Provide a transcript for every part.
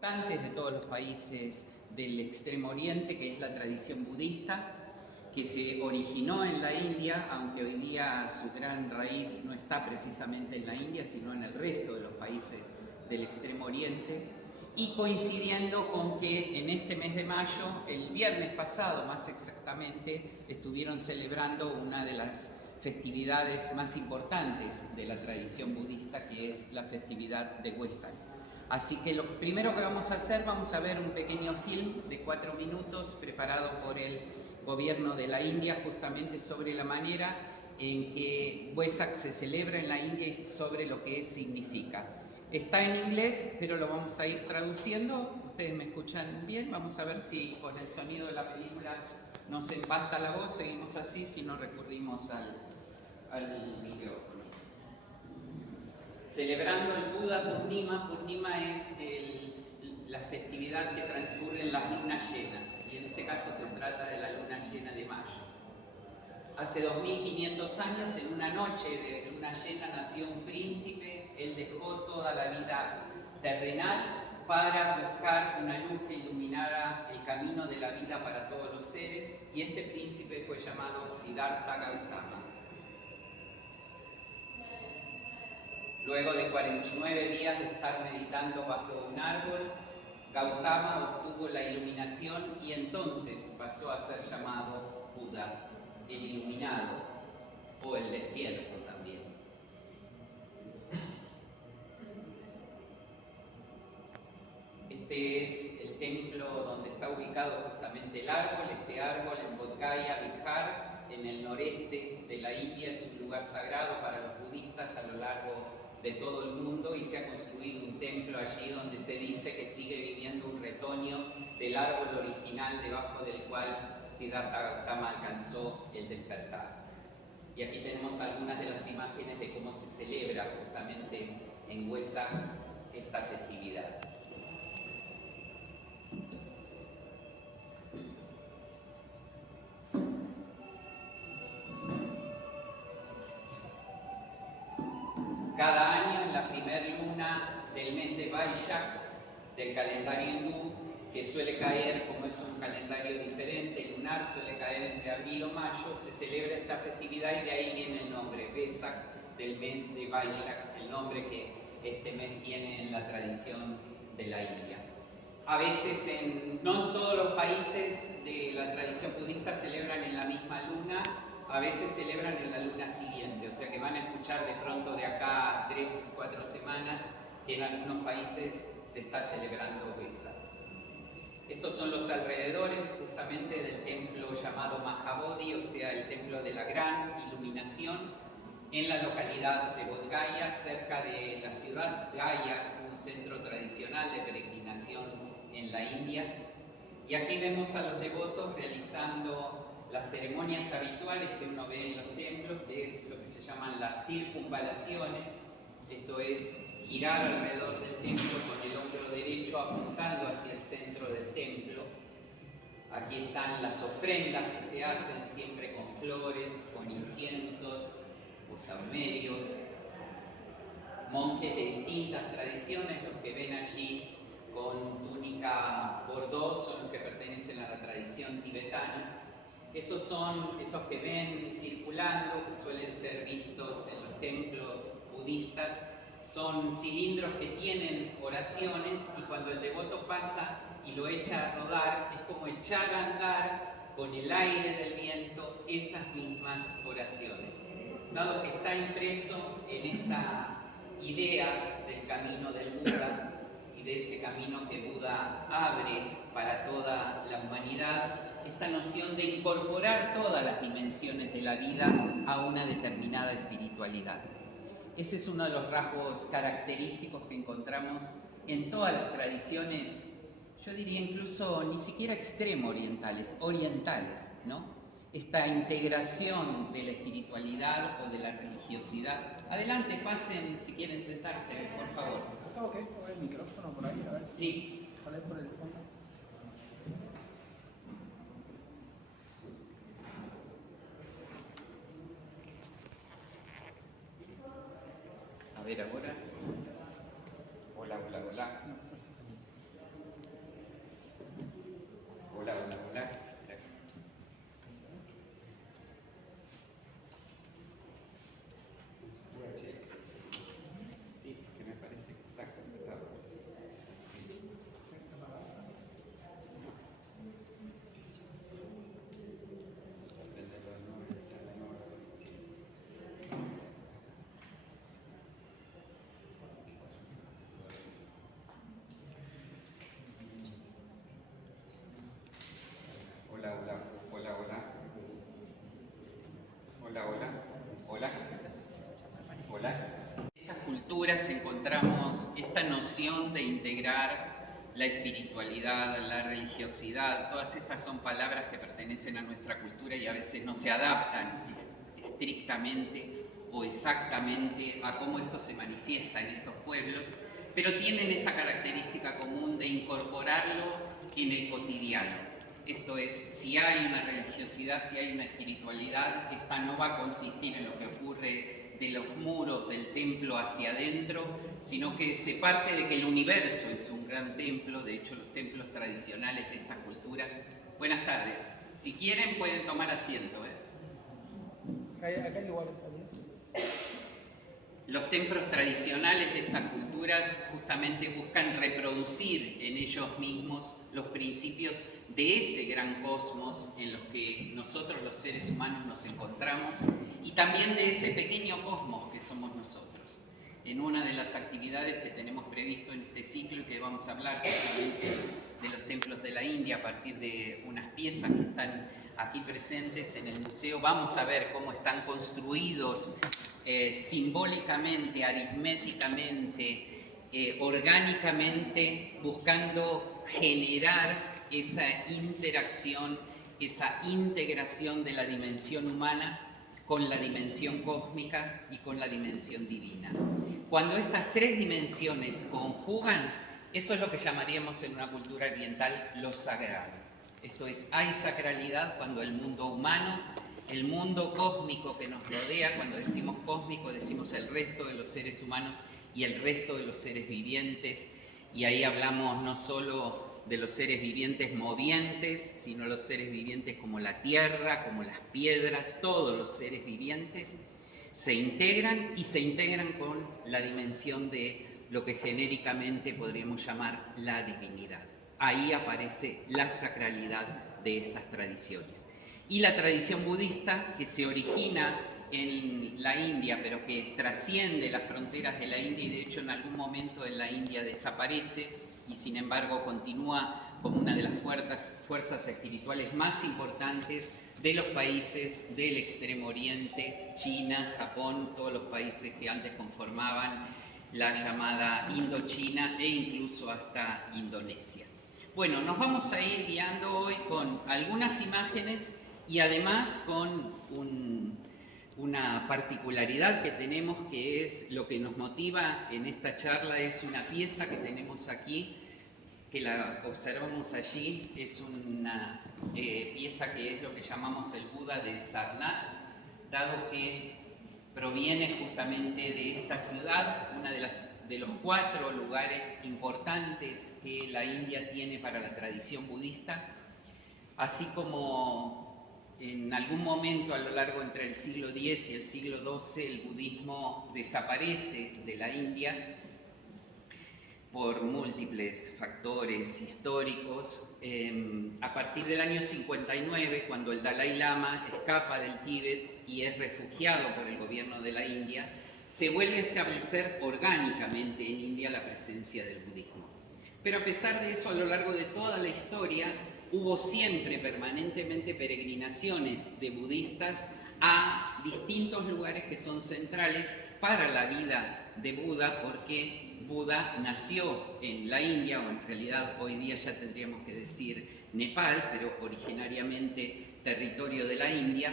importantes de todos los países del Extremo Oriente, que es la tradición budista, que se originó en la India, aunque hoy día su gran raíz no está precisamente en la India, sino en el resto de los países del Extremo Oriente, y coincidiendo con que en este mes de mayo, el viernes pasado más exactamente, estuvieron celebrando una de las festividades más importantes de la tradición budista, que es la festividad de Wesak. Así que lo primero que vamos a hacer, vamos a ver un pequeño film de 4 minutos preparado por el gobierno de la India, justamente sobre la manera en que Wesak se celebra en la India y sobre lo que significa. Está en inglés, pero lo vamos a ir traduciendo. Ustedes me escuchan bien. Vamos a ver si con el sonido de la película no se empasta la voz. Seguimos así, si no recurrimos al micrófono. Celebrando el Buda Purnima. Purnima es la festividad que transcurre en las lunas llenas, y en este caso se trata de la luna llena de mayo. Hace 2500 años, en una noche de luna llena, nació un príncipe. Él dejó toda la vida terrenal para buscar una luz que iluminara el camino de la vida para todos los seres, y este príncipe fue llamado Siddhartha Gautama. Luego de 49 días de estar meditando bajo un árbol, Gautama obtuvo la iluminación y entonces pasó a ser llamado Buda, el iluminado o el despierto también. Este es el templo donde está ubicado justamente el árbol. Este árbol en Bodh Gaya, Bihar, en el noreste de la India, es un lugar sagrado para los budistas a lo largo de todo el mundo, y se ha construido un templo allí donde se dice que sigue viviendo un retoño del árbol original debajo del cual Siddhartha Gautama alcanzó el despertar. Y aquí tenemos algunas de las imágenes de cómo se celebra justamente en Wesak esta festividad. Cada año, en la primera luna del mes de Vaishak, del calendario hindú, que suele caer, como es un calendario diferente, lunar, suele caer entre abril o mayo, se celebra esta festividad, y de ahí viene el nombre, Vesak, del mes de Vaishak, el nombre que este mes tiene en la tradición de la India. A veces, no en todos los países de la tradición budista celebran en la misma luna, a veces celebran en la luna siguiente, o sea que van a escuchar de pronto de acá a 3 o 4 semanas que en algunos países se está celebrando Vesak. Estos son los alrededores justamente del templo llamado Mahabodhi, o sea, el templo de la gran iluminación, en la localidad de Bodh Gaya, cerca de la ciudad Gaya, un centro tradicional de peregrinación en la India. Y aquí vemos a los devotos realizando las ceremonias habituales que uno ve en los templos, que es lo que se llaman las circunvalaciones. Esto es girar alrededor del templo con el hombro derecho apuntando hacia el centro del templo. Aquí están las ofrendas que se hacen siempre con flores, con inciensos o saumerios. Monjes de distintas tradiciones, los que ven allí con túnica bordó son los que pertenecen a la tradición tibetana. Esos son esos que ven circulando, que suelen ser vistos en los templos budistas. Son cilindros que tienen oraciones, y cuando el devoto pasa y lo echa a rodar, es como echar a andar con el aire del viento esas mismas oraciones. Dado que está impreso en esta idea del camino del Buda y de ese camino que Buda abre para toda la humanidad, esta noción de incorporar todas las dimensiones de la vida a una determinada espiritualidad. Ese es uno de los rasgos característicos que encontramos en todas las tradiciones, yo diría incluso ni siquiera extremo orientales, ¿no? Esta integración de la espiritualidad o de la religiosidad. Adelante, pasen si quieren sentarse, por favor. ¿Está ok? ¿Está el micrófono por ahí? A ver. Sí. ¿Cuál es por el fondo? A ver ahora. Hola, hola, hola. Hola, hola, hola. Sí, que me parece que está conectado. Hola, hola, hola, hola. Hola, hola, hola. Hola. En estas culturas encontramos esta noción de integrar la espiritualidad, la religiosidad. Todas estas son palabras que pertenecen a nuestra cultura y a veces no se adaptan estrictamente o exactamente a cómo esto se manifiesta en estos pueblos, pero tienen esta característica común de incorporarlo en el cotidiano. Esto es, si hay una religiosidad, si hay una espiritualidad, esta no va a consistir en lo que ocurre de los muros del templo hacia adentro, sino que se parte de que el universo es un gran templo. De hecho, los templos tradicionales de estas culturas... Buenas tardes. Si quieren pueden tomar asiento. Acá hay lugares abiertos. Los templos tradicionales de estas culturas justamente buscan reproducir en ellos mismos los principios de ese gran cosmos en los que nosotros los seres humanos nos encontramos y también de ese pequeño cosmos que somos nosotros. En una de las actividades que tenemos previsto en este ciclo y que vamos a hablar justamente de los templos de la India a partir de unas piezas que están aquí presentes en el museo, vamos a ver cómo están construidos simbólicamente, aritméticamente, orgánicamente, buscando generar esa interacción, esa integración de la dimensión humana con la dimensión cósmica y con la dimensión divina. Cuando estas tres dimensiones conjugan, eso es lo que llamaríamos en una cultura oriental lo sagrado. Esto es, hay sacralidad cuando el mundo humano, el mundo cósmico que nos rodea, cuando decimos cósmico decimos el resto de los seres humanos y el resto de los seres vivientes, y ahí hablamos no solo de los seres vivientes movientes, sino los seres vivientes como la tierra, como las piedras, todos los seres vivientes se integran y se integran con la dimensión de lo que genéricamente podríamos llamar la divinidad. Ahí aparece la sacralidad de estas tradiciones. Y la tradición budista, que se origina en la India, pero que trasciende las fronteras de la India y de hecho en algún momento en la India desaparece y sin embargo continúa como una de las fuerzas espirituales más importantes de los países del Extremo Oriente, China, Japón, todos los países que antes conformaban la llamada Indochina e incluso hasta Indonesia. Bueno, nos vamos a ir guiando hoy con algunas imágenes y además con una particularidad que tenemos, que es lo que nos motiva en esta charla, es una pieza que tenemos aquí, que la observamos allí, es una pieza que es lo que llamamos el Buda de Sarnath, dado que proviene justamente de esta ciudad, una de los 4 lugares importantes que la India tiene para la tradición budista, así como en algún momento a lo largo entre el siglo X y el siglo XII el budismo desaparece de la India por múltiples factores históricos. A partir del año 59, cuando el Dalai Lama escapa del Tíbet y es refugiado por el gobierno de la India, se vuelve a establecer orgánicamente en India la presencia del budismo. Pero a pesar de eso, a lo largo de toda la historia, hubo siempre permanentemente peregrinaciones de budistas a distintos lugares que son centrales para la vida de Buda, porque Buda nació en la India, o en realidad hoy día ya tendríamos que decir Nepal, pero originariamente territorio de la India.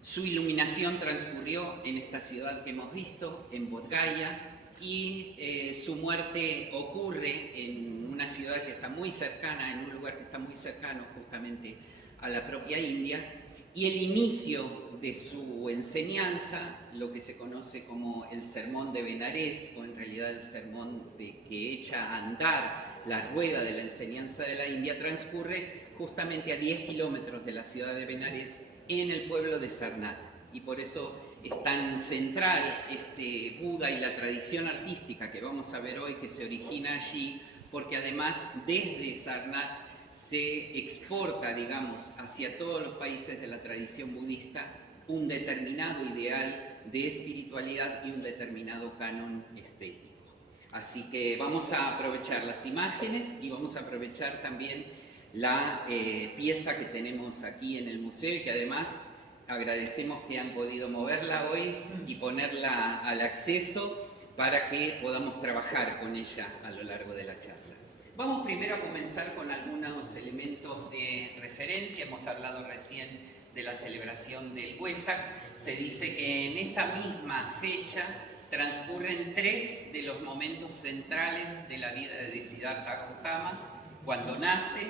Su iluminación transcurrió en esta ciudad que hemos visto, en Bodh Gaya, y su muerte ocurre en una ciudad que está muy cercana, en un lugar que está muy cercano justamente a la propia India, Y el inicio de su enseñanza, lo que se conoce como el Sermón de Benarés, o en realidad el sermón que echa a andar la rueda de la enseñanza de la India, transcurre justamente a 10 kilómetros de la ciudad de Benarés, en el pueblo de Sarnath. Y por eso es tan central este Buda y la tradición artística que vamos a ver hoy, que se origina allí, porque además desde Sarnath se exporta, digamos, hacia todos los países de la tradición budista un determinado ideal de espiritualidad y un determinado canon estético. Así que vamos a aprovechar las imágenes y vamos a aprovechar también la pieza que tenemos aquí en el museo y que además agradecemos que han podido moverla hoy y ponerla al acceso para que podamos trabajar con ella a lo largo de la charla. Vamos primero a comenzar con algunos elementos de referencia. Hemos hablado recién de la celebración del Wesak. Se dice que en esa misma fecha transcurren 3 de los momentos centrales de la vida de Siddhartha Gautama: cuando nace,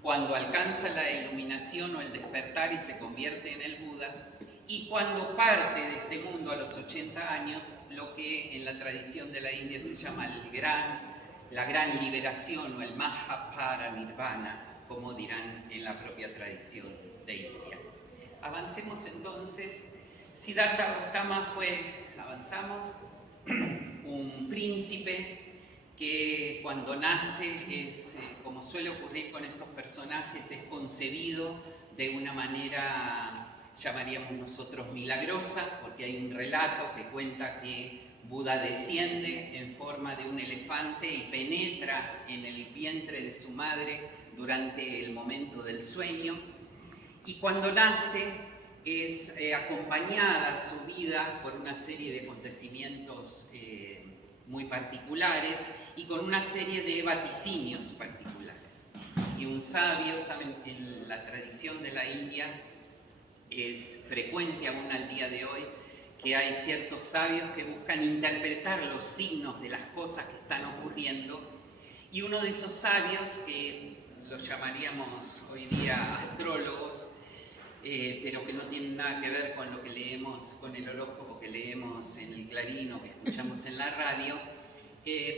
cuando alcanza la iluminación o el despertar y se convierte en el Buda, y cuando parte de este mundo a los 80 años, lo que en la tradición de la India se llama la gran liberación o el Mahaparinirvana, como dirán en la propia tradición de India. Avancemos entonces. Siddhartha Gautama avanzamos, un príncipe que cuando nace es, como suele ocurrir con estos personajes, es concebido de una manera, llamaríamos nosotros, milagrosa, porque hay un relato que cuenta que Buda desciende en forma de un elefante y penetra en el vientre de su madre durante el momento del sueño. Y cuando nace es acompañada su vida por una serie de acontecimientos muy particulares y con una serie de vaticinios particulares. Y un sabio, saben, en la tradición de la India es frecuente aún al día de hoy que hay ciertos sabios que buscan interpretar los signos de las cosas que están ocurriendo, y uno de esos sabios, que los llamaríamos hoy día astrólogos, pero que no tienen nada que ver con lo que leemos, con el horóscopo que leemos en el Clarín o que escuchamos en la radio,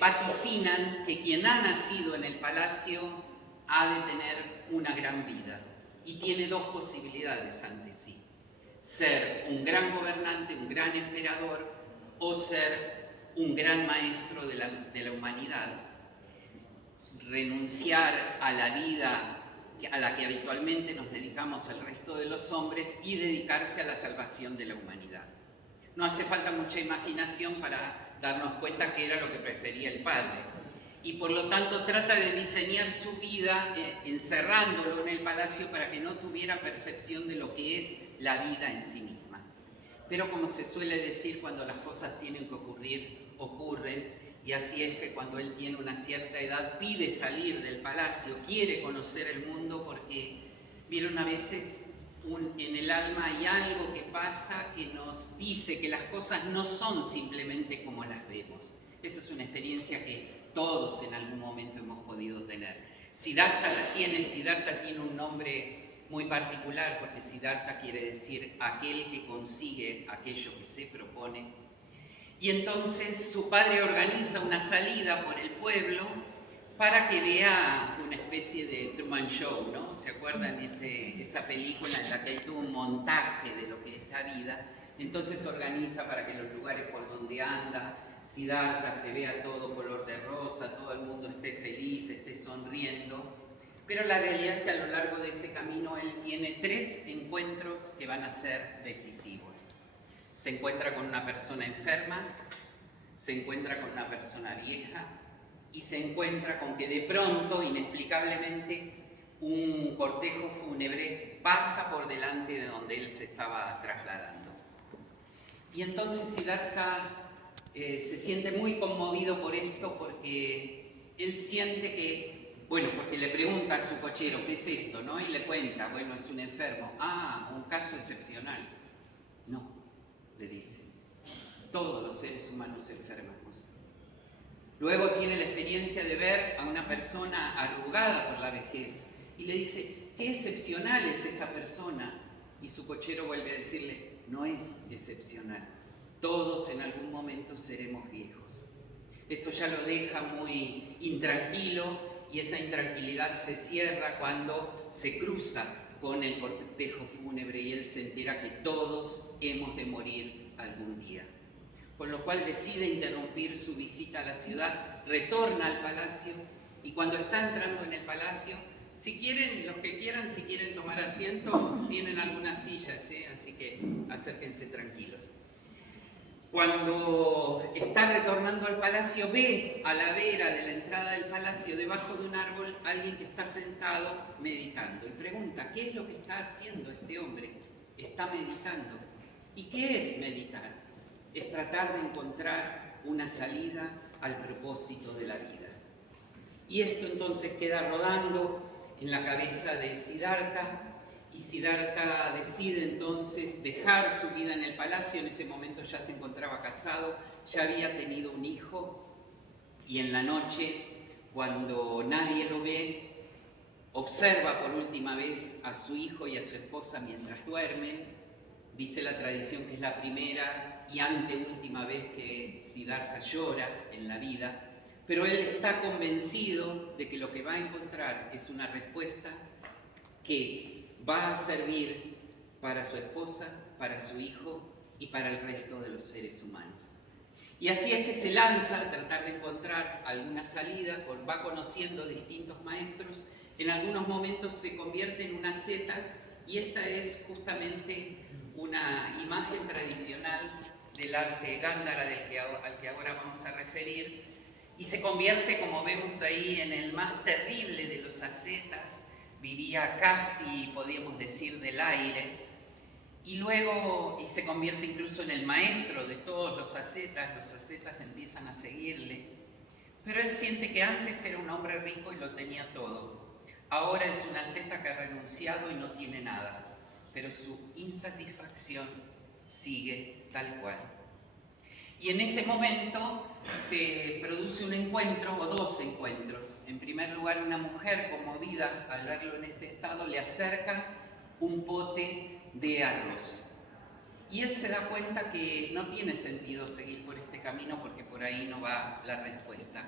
vaticinan que quien ha nacido en el palacio ha de tener una gran vida y tiene 2 posibilidades ante sí: ser un gran gobernante, un gran emperador, o ser un gran maestro de la humanidad, renunciar a la vida a la que habitualmente nos dedicamos el resto de los hombres y dedicarse a la salvación de la humanidad. No hace falta mucha imaginación para darnos cuenta que era lo que prefería el padre, y por lo tanto trata de diseñar su vida encerrándolo en el palacio para que no tuviera percepción de lo que es la vida en sí misma. Pero como se suele decir, cuando las cosas tienen que ocurrir, ocurren. Y así es que cuando él tiene una cierta edad pide salir del palacio, quiere conocer el mundo, porque vieron, a veces en el alma hay algo que pasa que nos dice que las cosas no son simplemente como las vemos. Esa es una experiencia que todos en algún momento hemos podido tener. Siddhartha la tiene. Siddhartha tiene un nombre muy particular porque Siddhartha quiere decir aquel que consigue aquello que se propone. Y entonces su padre organiza una salida por el pueblo para que vea una especie de Truman Show, ¿no? ¿Se acuerdan esa película en la que hay todo un montaje de lo que es la vida? Entonces organiza para que en los lugares por donde anda Siddhartha se vea todo color de rosa, todo el mundo esté feliz, esté sonriendo. Pero la realidad es que a lo largo de ese camino él tiene 3 encuentros que van a ser decisivos. Se encuentra con una persona enferma, se encuentra con una persona vieja y se encuentra con que de pronto, inexplicablemente, un cortejo fúnebre pasa por delante de donde él se estaba trasladando. Y entonces Siddhartha se siente muy conmovido por esto, porque él siente que, bueno, porque le pregunta a su cochero, ¿qué es esto?, ¿no? Y le cuenta, bueno, es un enfermo. Ah, un caso excepcional. No, le dice, todos los seres humanos enfermamos. Luego tiene la experiencia de ver a una persona arrugada por la vejez y le dice, qué excepcional es esa persona. Y su cochero vuelve a decirle, no es excepcional, todos en algún momento seremos viejos. Esto ya lo deja muy intranquilo y esa intranquilidad se cierra cuando se cruza con el cortejo fúnebre y él se entera que todos hemos de morir algún día. Con lo cual decide interrumpir su visita a la ciudad, retorna al palacio y cuando está entrando en el palacio, si quieren, los que quieran, si quieren tomar asiento, tienen algunas sillas, así que acérquense tranquilos. Cuando está retornando al palacio, ve a la vera de la entrada del palacio, debajo de un árbol, alguien que está sentado meditando. Y pregunta, ¿qué es lo que está haciendo este hombre? Está meditando. ¿Y qué es meditar? Es tratar de encontrar una salida al propósito de la vida. Y esto entonces queda rodando en la cabeza de Siddhartha, y Siddhartha decide entonces dejar su vida en el palacio. En ese momento ya se encontraba casado, ya había tenido un hijo, y en la noche, cuando nadie lo ve, observa por última vez a su hijo y a su esposa mientras duermen. Dice la tradición que es la primera y anteúltima vez que Siddhartha llora en la vida, pero él está convencido de que lo que va a encontrar es una respuesta que va a servir para su esposa, para su hijo y para el resto de los seres humanos. Y así es que se lanza a tratar de encontrar alguna salida, va conociendo distintos maestros, en algunos momentos se convierte en una asceta, y esta es justamente una imagen tradicional del arte gándara al que ahora vamos a referir, y se convierte, como vemos ahí, en el más terrible de los ascetas. Vivía casi, podríamos decir, del aire, y luego se convierte incluso en el maestro de todos los ascetas empiezan a seguirle, pero él siente que antes era un hombre rico y lo tenía todo, ahora es un asceta que ha renunciado y no tiene nada, pero su insatisfacción sigue tal cual. Y en ese momento se produce un encuentro o dos encuentros. En primer lugar, una mujer conmovida al verlo en este estado le acerca un pote de arroz. Y él se da cuenta que no tiene sentido seguir por este camino porque por ahí no va la respuesta.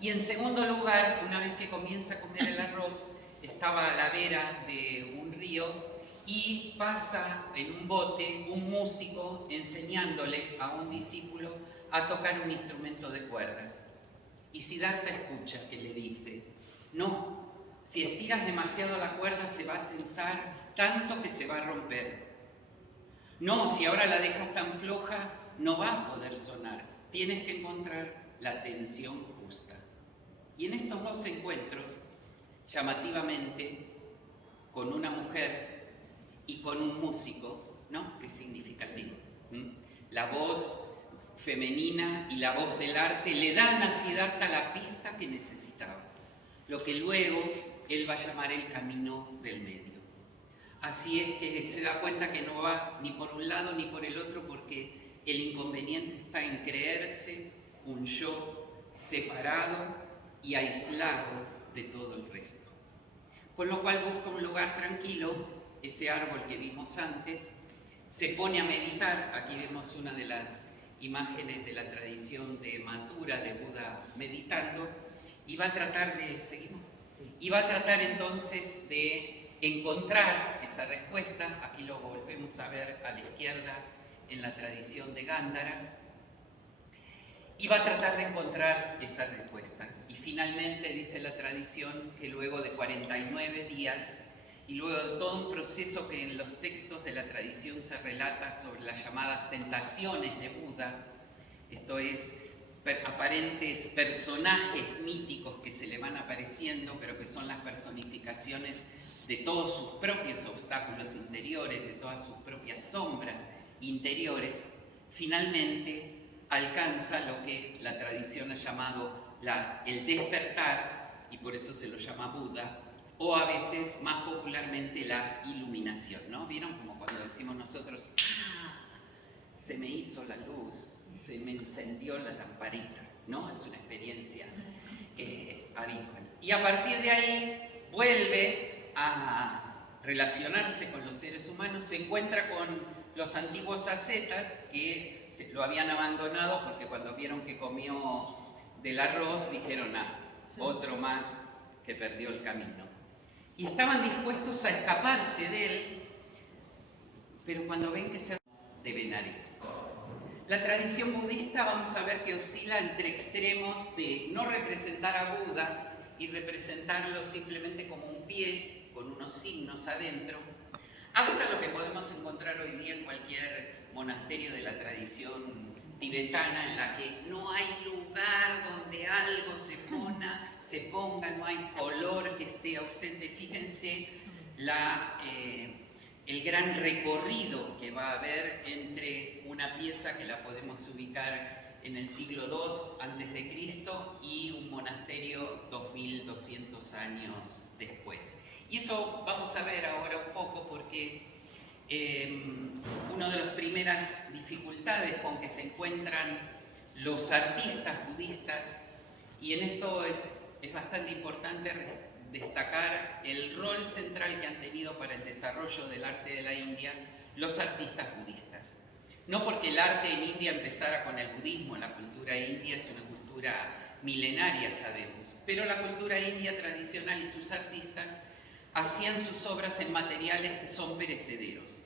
Y en segundo lugar, una vez que comienza a comer el arroz, estaba a la vera de un río y pasa en un bote un músico enseñándole a un discípulo a tocar un instrumento de cuerdas. Y Siddhartha escucha que le dice, no, si estiras demasiado la cuerda se va a tensar tanto que se va a romper. No, si ahora la dejas tan floja no va a poder sonar. Tienes que encontrar la tensión justa. Y en estos dos encuentros, llamativamente, con una mujer y con un músico, ¿no? Qué significativo. La voz femenina y la voz del arte le dan a Siddhartha la pista que necesitaba, lo que luego él va a llamar el camino del medio. Así es que se da cuenta que no va ni por un lado ni por el otro, porque el inconveniente está en creerse un yo separado y aislado de todo el resto. Con lo cual busca un lugar tranquilo, ese árbol que vimos antes, se pone a meditar. Aquí vemos una de las imágenes de la tradición de Mathura, de Buda meditando, y va a tratar de, ¿seguimos? Y va a tratar entonces de encontrar esa respuesta. Aquí lo volvemos a ver a la izquierda en la tradición de Gándara, y va a tratar de encontrar esa respuesta. Y finalmente dice la tradición que luego de 49 días y luego de todo un proceso que en los textos de la tradición se relata sobre las llamadas tentaciones de Buda, esto es, aparentes personajes míticos que se le van apareciendo, pero que son las personificaciones de todos sus propios obstáculos interiores, de todas sus propias sombras interiores, finalmente alcanza lo que la tradición ha llamado el despertar, y por eso se lo llama Buda, o a veces más popularmente la iluminación, ¿no? ¿Vieron como cuando decimos nosotros, se me hizo la luz, se me encendió la lamparita, ¿no? Es una experiencia habitual. Y a partir de ahí vuelve a relacionarse con los seres humanos, se encuentra con los antiguos ascetas que lo habían abandonado porque cuando vieron que comió del arroz dijeron, otro más que perdió el camino. Y estaban dispuestos a escaparse de él, pero cuando ven que se de Benares. La tradición budista vamos a ver que oscila entre extremos de no representar a Buda y representarlo simplemente como un pie con unos signos adentro, hasta lo que podemos encontrar hoy día en cualquier monasterio de la tradición tibetana, en la que no hay lugar donde algo se ponga, no hay color que esté ausente. Fíjense el gran recorrido que va a haber entre una pieza que la podemos ubicar en el siglo II a.C. y un monasterio 2200 años después. Y eso vamos a ver ahora un poco porque una de las primeras dificultades con que se encuentran los artistas budistas, y en esto es bastante importante destacar el rol central que han tenido para el desarrollo del arte de la India los artistas budistas. No porque el arte en India empezara con el budismo, la cultura india es una cultura milenaria, sabemos, pero la cultura india tradicional y sus artistas hacían sus obras en materiales que son perecederos.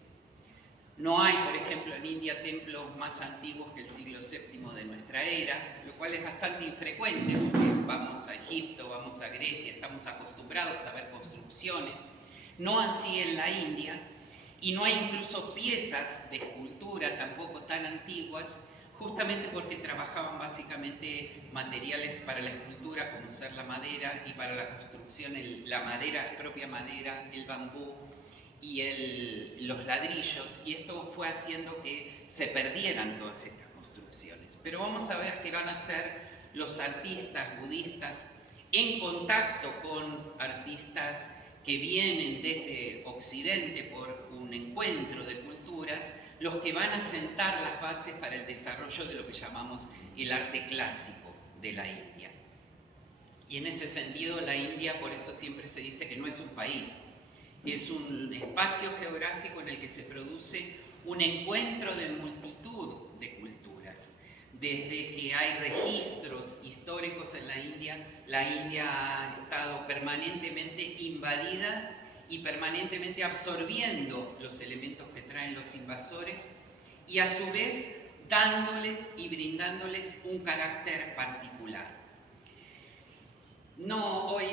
No hay, por ejemplo, en India templos más antiguos que el siglo VII de nuestra era, lo cual es bastante infrecuente porque vamos a Egipto, vamos a Grecia, estamos acostumbrados a ver construcciones. No así en la India, y no hay incluso piezas de escultura tampoco tan antiguas, justamente porque trabajaban básicamente materiales para la escultura, como ser la madera, y para la construcción la madera, propia madera, el bambú y los ladrillos, y esto fue haciendo que se perdieran todas estas construcciones. Pero vamos a ver qué van a hacer los artistas budistas en contacto con artistas que vienen desde Occidente por un encuentro de culturas, los que van a sentar las bases para el desarrollo de lo que llamamos el arte clásico de la India. Y en ese sentido la India, por eso siempre se dice que no es un país, es un espacio geográfico en el que se produce un encuentro de multitud de culturas. Desde que hay registros históricos en la India ha estado permanentemente invadida y permanentemente absorbiendo los elementos que traen los invasores y a su vez dándoles y brindándoles un carácter particular. No, hoy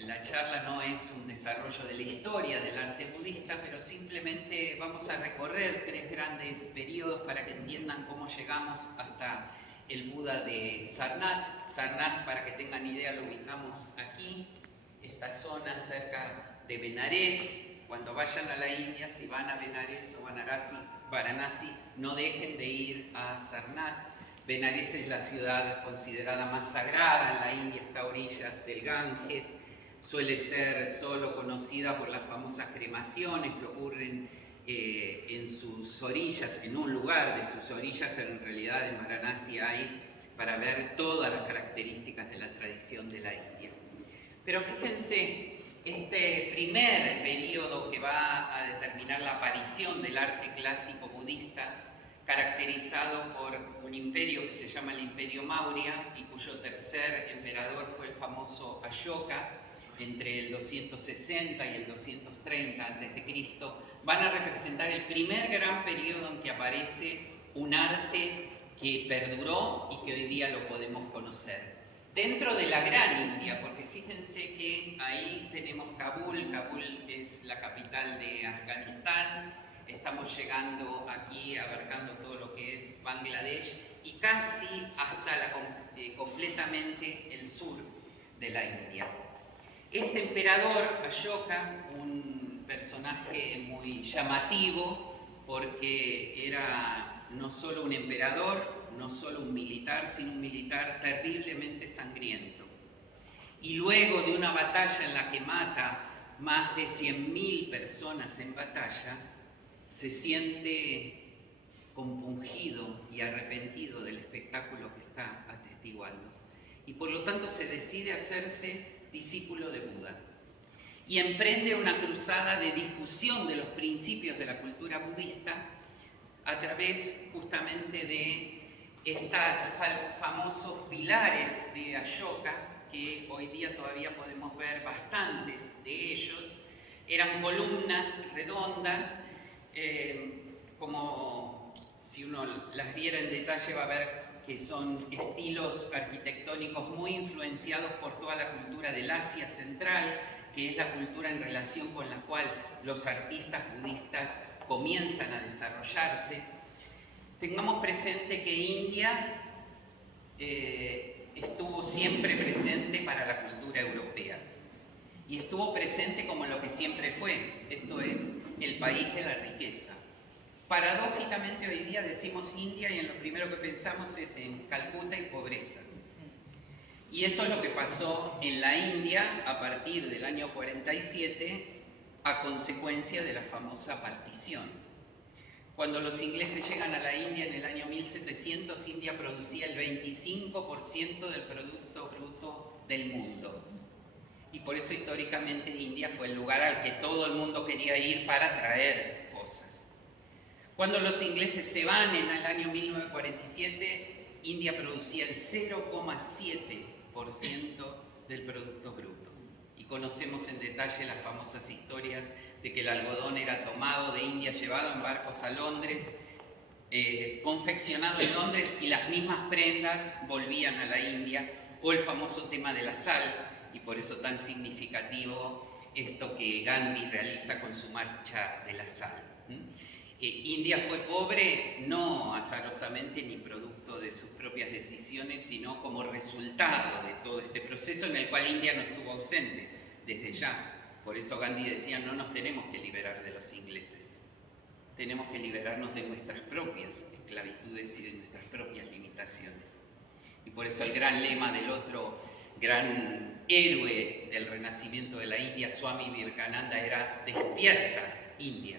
la charla no es un desarrollo de la historia del arte budista, pero simplemente vamos a recorrer 3 grandes periodos para que entiendan cómo llegamos hasta el Buda de Sarnath. Sarnath, para que tengan idea, lo ubicamos aquí, esta zona cerca de Benares. Cuando vayan a la India, si van a Benares o Varanasi, no dejen de ir a Sarnath. Benares es la ciudad considerada más sagrada en la India, está a orillas del Ganges, suele ser solo conocida por las famosas cremaciones que ocurren en sus orillas, en un lugar de sus orillas, pero en realidad en Varanasi hay para ver todas las características de la tradición de la India. Pero fíjense, este primer periodo que va a determinar la aparición del arte clásico budista, caracterizado por un imperio que se llama el Imperio Maurya y cuyo tercer emperador fue el famoso Ashoka, entre el 260 y el 230 a.C., van a representar el primer gran periodo en que aparece un arte que perduró y que hoy día lo podemos conocer. Dentro de la Gran India, porque fíjense que ahí tenemos Kabul. Kabul es la capital de Afganistán. Estamos llegando aquí, abarcando todo lo que es Bangladesh y casi hasta completamente el sur de la India. Este emperador, Ashoka, un personaje muy llamativo porque era no solo un emperador, no solo un militar, sino un militar terriblemente sangriento. Y luego de una batalla en la que mata más de 100.000 personas en batalla, se siente compungido y arrepentido del espectáculo que está atestiguando. Y por lo tanto se decide hacerse discípulo de Buda. y emprende una cruzada de difusión de los principios de la cultura budista a través justamente de estos famosos pilares de Ashoka, que hoy día todavía podemos ver bastantes de ellos. Eran columnas redondas, como si uno las viera en detalle va a ver que son estilos arquitectónicos muy influenciados por toda la cultura del Asia Central, que es la cultura en relación con la cual los artistas budistas comienzan a desarrollarse. Tengamos presente que India estuvo siempre presente para la cultura europea y estuvo presente como lo que siempre fue, esto es, el país de la riqueza. Paradójicamente hoy día decimos India y en lo primero que pensamos es en Calcuta y pobreza. Y eso es lo que pasó en la India a partir del año 47 a consecuencia de la famosa partición. Cuando los ingleses llegan a la India en el año 1700, India producía el 25% del Producto Bruto del mundo. Y por eso históricamente India fue el lugar al que todo el mundo quería ir para traer cosas. Cuando los ingleses se van en el año 1947, India producía el 0,7% del Producto Bruto. Y conocemos en detalle las famosas historias de que el algodón era tomado de India, llevado en barcos a Londres, confeccionado en Londres y las mismas prendas volvían a la India, o el famoso tema de la sal, y por eso tan significativo esto que Gandhi realiza con su marcha de la sal. India fue pobre no azarosamente ni producto de sus propias decisiones, sino como resultado de todo este proceso en el cual India no estuvo ausente desde ya. Por eso Gandhi decía, no nos tenemos que liberar de los ingleses, tenemos que liberarnos de nuestras propias esclavitudes y de nuestras propias limitaciones. Y por eso el gran lema del otro gran héroe del renacimiento de la India, Swami Vivekananda, era despierta India.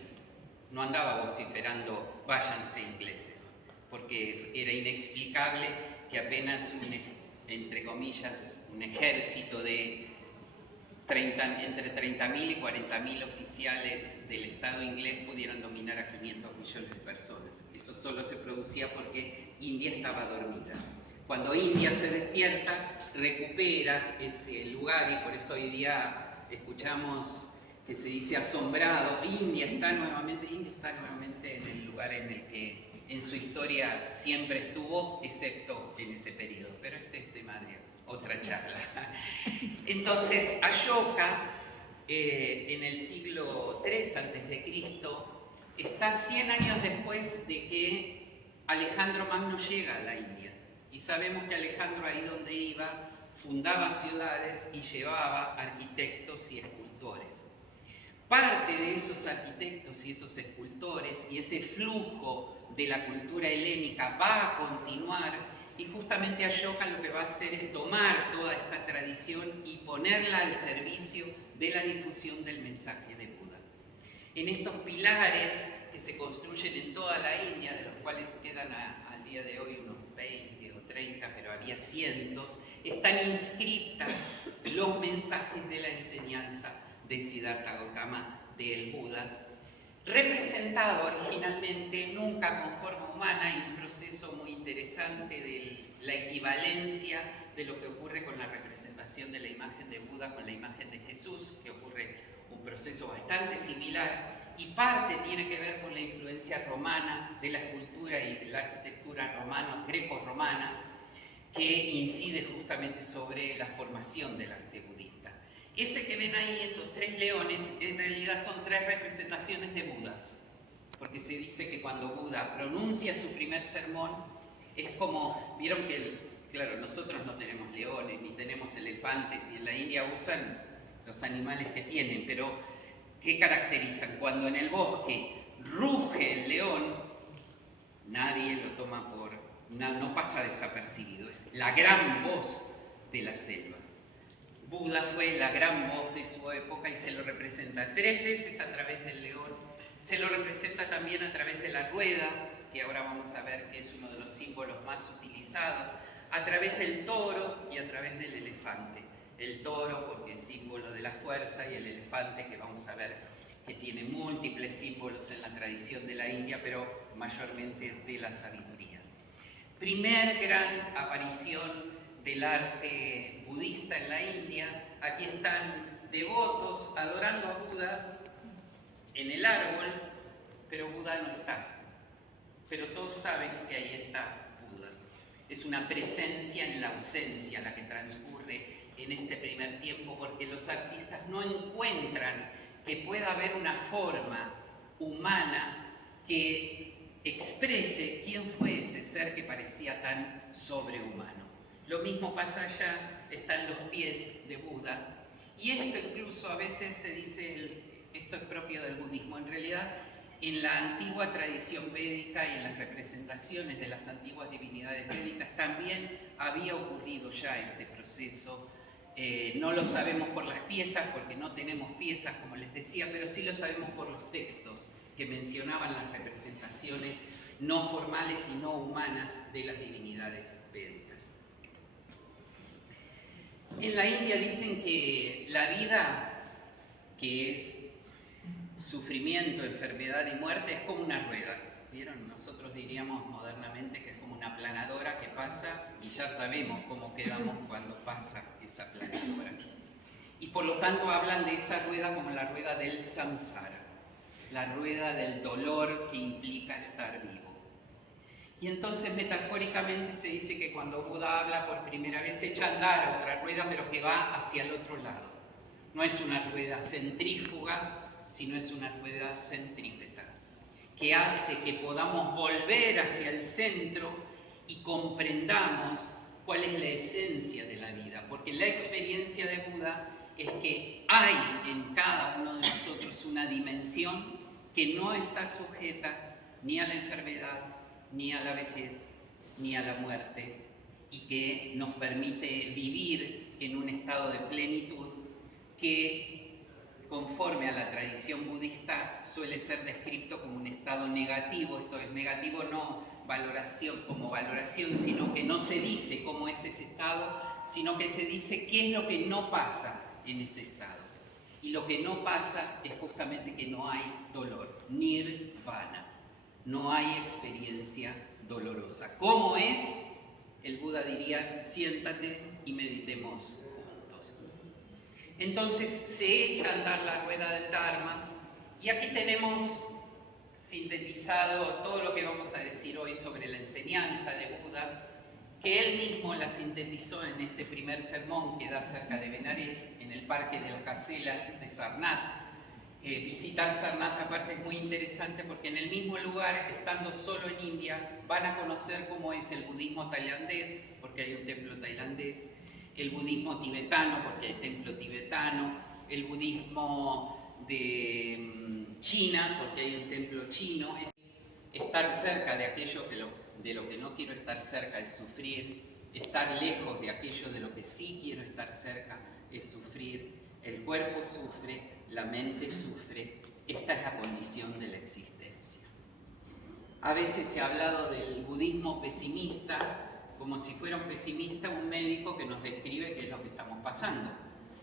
No andaba vociferando váyanse ingleses, porque era inexplicable que apenas entre comillas, un ejército de entre 30.000 y 40.000 oficiales del Estado inglés pudieran dominar a 500 millones de personas. Eso solo se producía porque India estaba dormida. Cuando India se despierta, recupera ese lugar y por eso hoy día escuchamos que se dice asombrado, India está nuevamente en el lugar en el que en su historia siempre estuvo, excepto en ese periodo. Pero este es tema de otra charla. Entonces, Ashoka, en el siglo III a.C., está 100 años después de que Alejandro Magno llega a la India. Y sabemos que Alejandro, ahí donde iba, fundaba ciudades y llevaba arquitectos y escultores. Parte de esos arquitectos y esos escultores y ese flujo de la cultura helénica va a continuar y justamente Ashoka lo que va a hacer es tomar toda esta tradición y ponerla al servicio de la difusión del mensaje de Buda. En estos pilares que se construyen en toda la India, de los cuales quedan al día de hoy unos 20 o 30, pero había cientos, están inscritas los mensajes de la enseñanza de Siddhartha Gautama, del Buda, representado originalmente nunca con forma humana. Hay un proceso muy interesante de la equivalencia de lo que ocurre con la representación de la imagen de Buda con la imagen de Jesús, que ocurre un proceso bastante similar y parte tiene que ver con la influencia romana de la escultura y de la arquitectura greco-romana, que incide justamente sobre la formación del arte budista. Ese que ven ahí, esos 3 leones, en realidad son 3 representaciones de Buda, porque se dice que cuando Buda pronuncia su primer sermón, es como, vieron que, claro, nosotros no tenemos leones, ni tenemos elefantes, y en la India usan los animales que tienen, pero ¿qué caracterizan? Cuando en el bosque ruge el león, nadie lo toma no pasa desapercibido, es la gran voz de la selva. Buda fue la gran voz de su época y se lo representa 3 veces a través del león, se lo representa también a través de la rueda, que ahora vamos a ver que es uno de los símbolos más utilizados, a través del toro y a través del elefante. el toro porque es símbolo de la fuerza y el elefante, que vamos a ver que tiene múltiples símbolos en la tradición de la India, pero mayormente de la sabiduría. Primer gran aparición del arte budista en la India. Aquí están devotos adorando a Buda en el árbol, pero Buda no está. Pero todos saben que ahí está Buda. Es una presencia en la ausencia la que transcurre en este primer tiempo, porque los artistas no encuentran que pueda haber una forma humana que exprese quién fue ese ser que parecía tan sobrehumano. Lo mismo pasa allá, están los pies de Buda, y esto incluso a veces se dice, esto es propio del budismo, en realidad en la antigua tradición védica y en las representaciones de las antiguas divinidades védicas también había ocurrido ya este proceso. No lo sabemos por las piezas, porque no tenemos piezas, como les decía, pero sí lo sabemos por los textos que mencionaban las representaciones no formales y no humanas de las divinidades védicas. En la India dicen que la vida, que es sufrimiento, enfermedad y muerte, es como una rueda. ¿Vieron? Nosotros diríamos modernamente que es como una planadora que pasa y ya sabemos cómo quedamos cuando pasa esa planadora. Y por lo tanto hablan de esa rueda como la rueda del samsara, la rueda del dolor que implica estar vivo. Y entonces metafóricamente se dice que cuando Buda habla por primera vez se echa a andar otra rueda, pero que va hacia el otro lado. No es una rueda centrífuga, sino es una rueda centrípeta, que hace que podamos volver hacia el centro y comprendamos cuál es la esencia de la vida. Porque la experiencia de Buda es que hay en cada uno de nosotros una dimensión que no está sujeta ni a la enfermedad, ni a la vejez, ni a la muerte, y que nos permite vivir en un estado de plenitud que, conforme a la tradición budista, suele ser descrito como un estado negativo. Esto es negativo no valoración como valoración, sino que no se dice cómo es ese estado, sino que se dice qué es lo que no pasa en ese estado. Y lo que no pasa es justamente que no hay dolor, nirvana, no hay experiencia dolorosa. ¿Cómo es? El Buda diría, siéntate y meditemos. Entonces se echa a andar la rueda del Dharma, y aquí tenemos sintetizado todo lo que vamos a decir hoy sobre la enseñanza de Buda, que él mismo la sintetizó en ese primer sermón que da cerca de Benares, en el Parque de las Caselas de Sarnath. Visitar Sarnath aparte es muy interesante porque en el mismo lugar, estando solo en India, van a conocer cómo es el budismo tailandés, porque hay un templo tailandés, el budismo tibetano, porque hay templo tibetano, el budismo de China, porque hay un templo chino. Estar cerca de aquello de lo que no quiero estar cerca es sufrir, estar lejos de aquello de lo que sí quiero estar cerca es sufrir, el cuerpo sufre, la mente sufre, esta es la condición de la existencia. A veces se ha hablado del budismo pesimista, como si fuera un pesimista un médico que nos describe qué es lo que estamos pasando,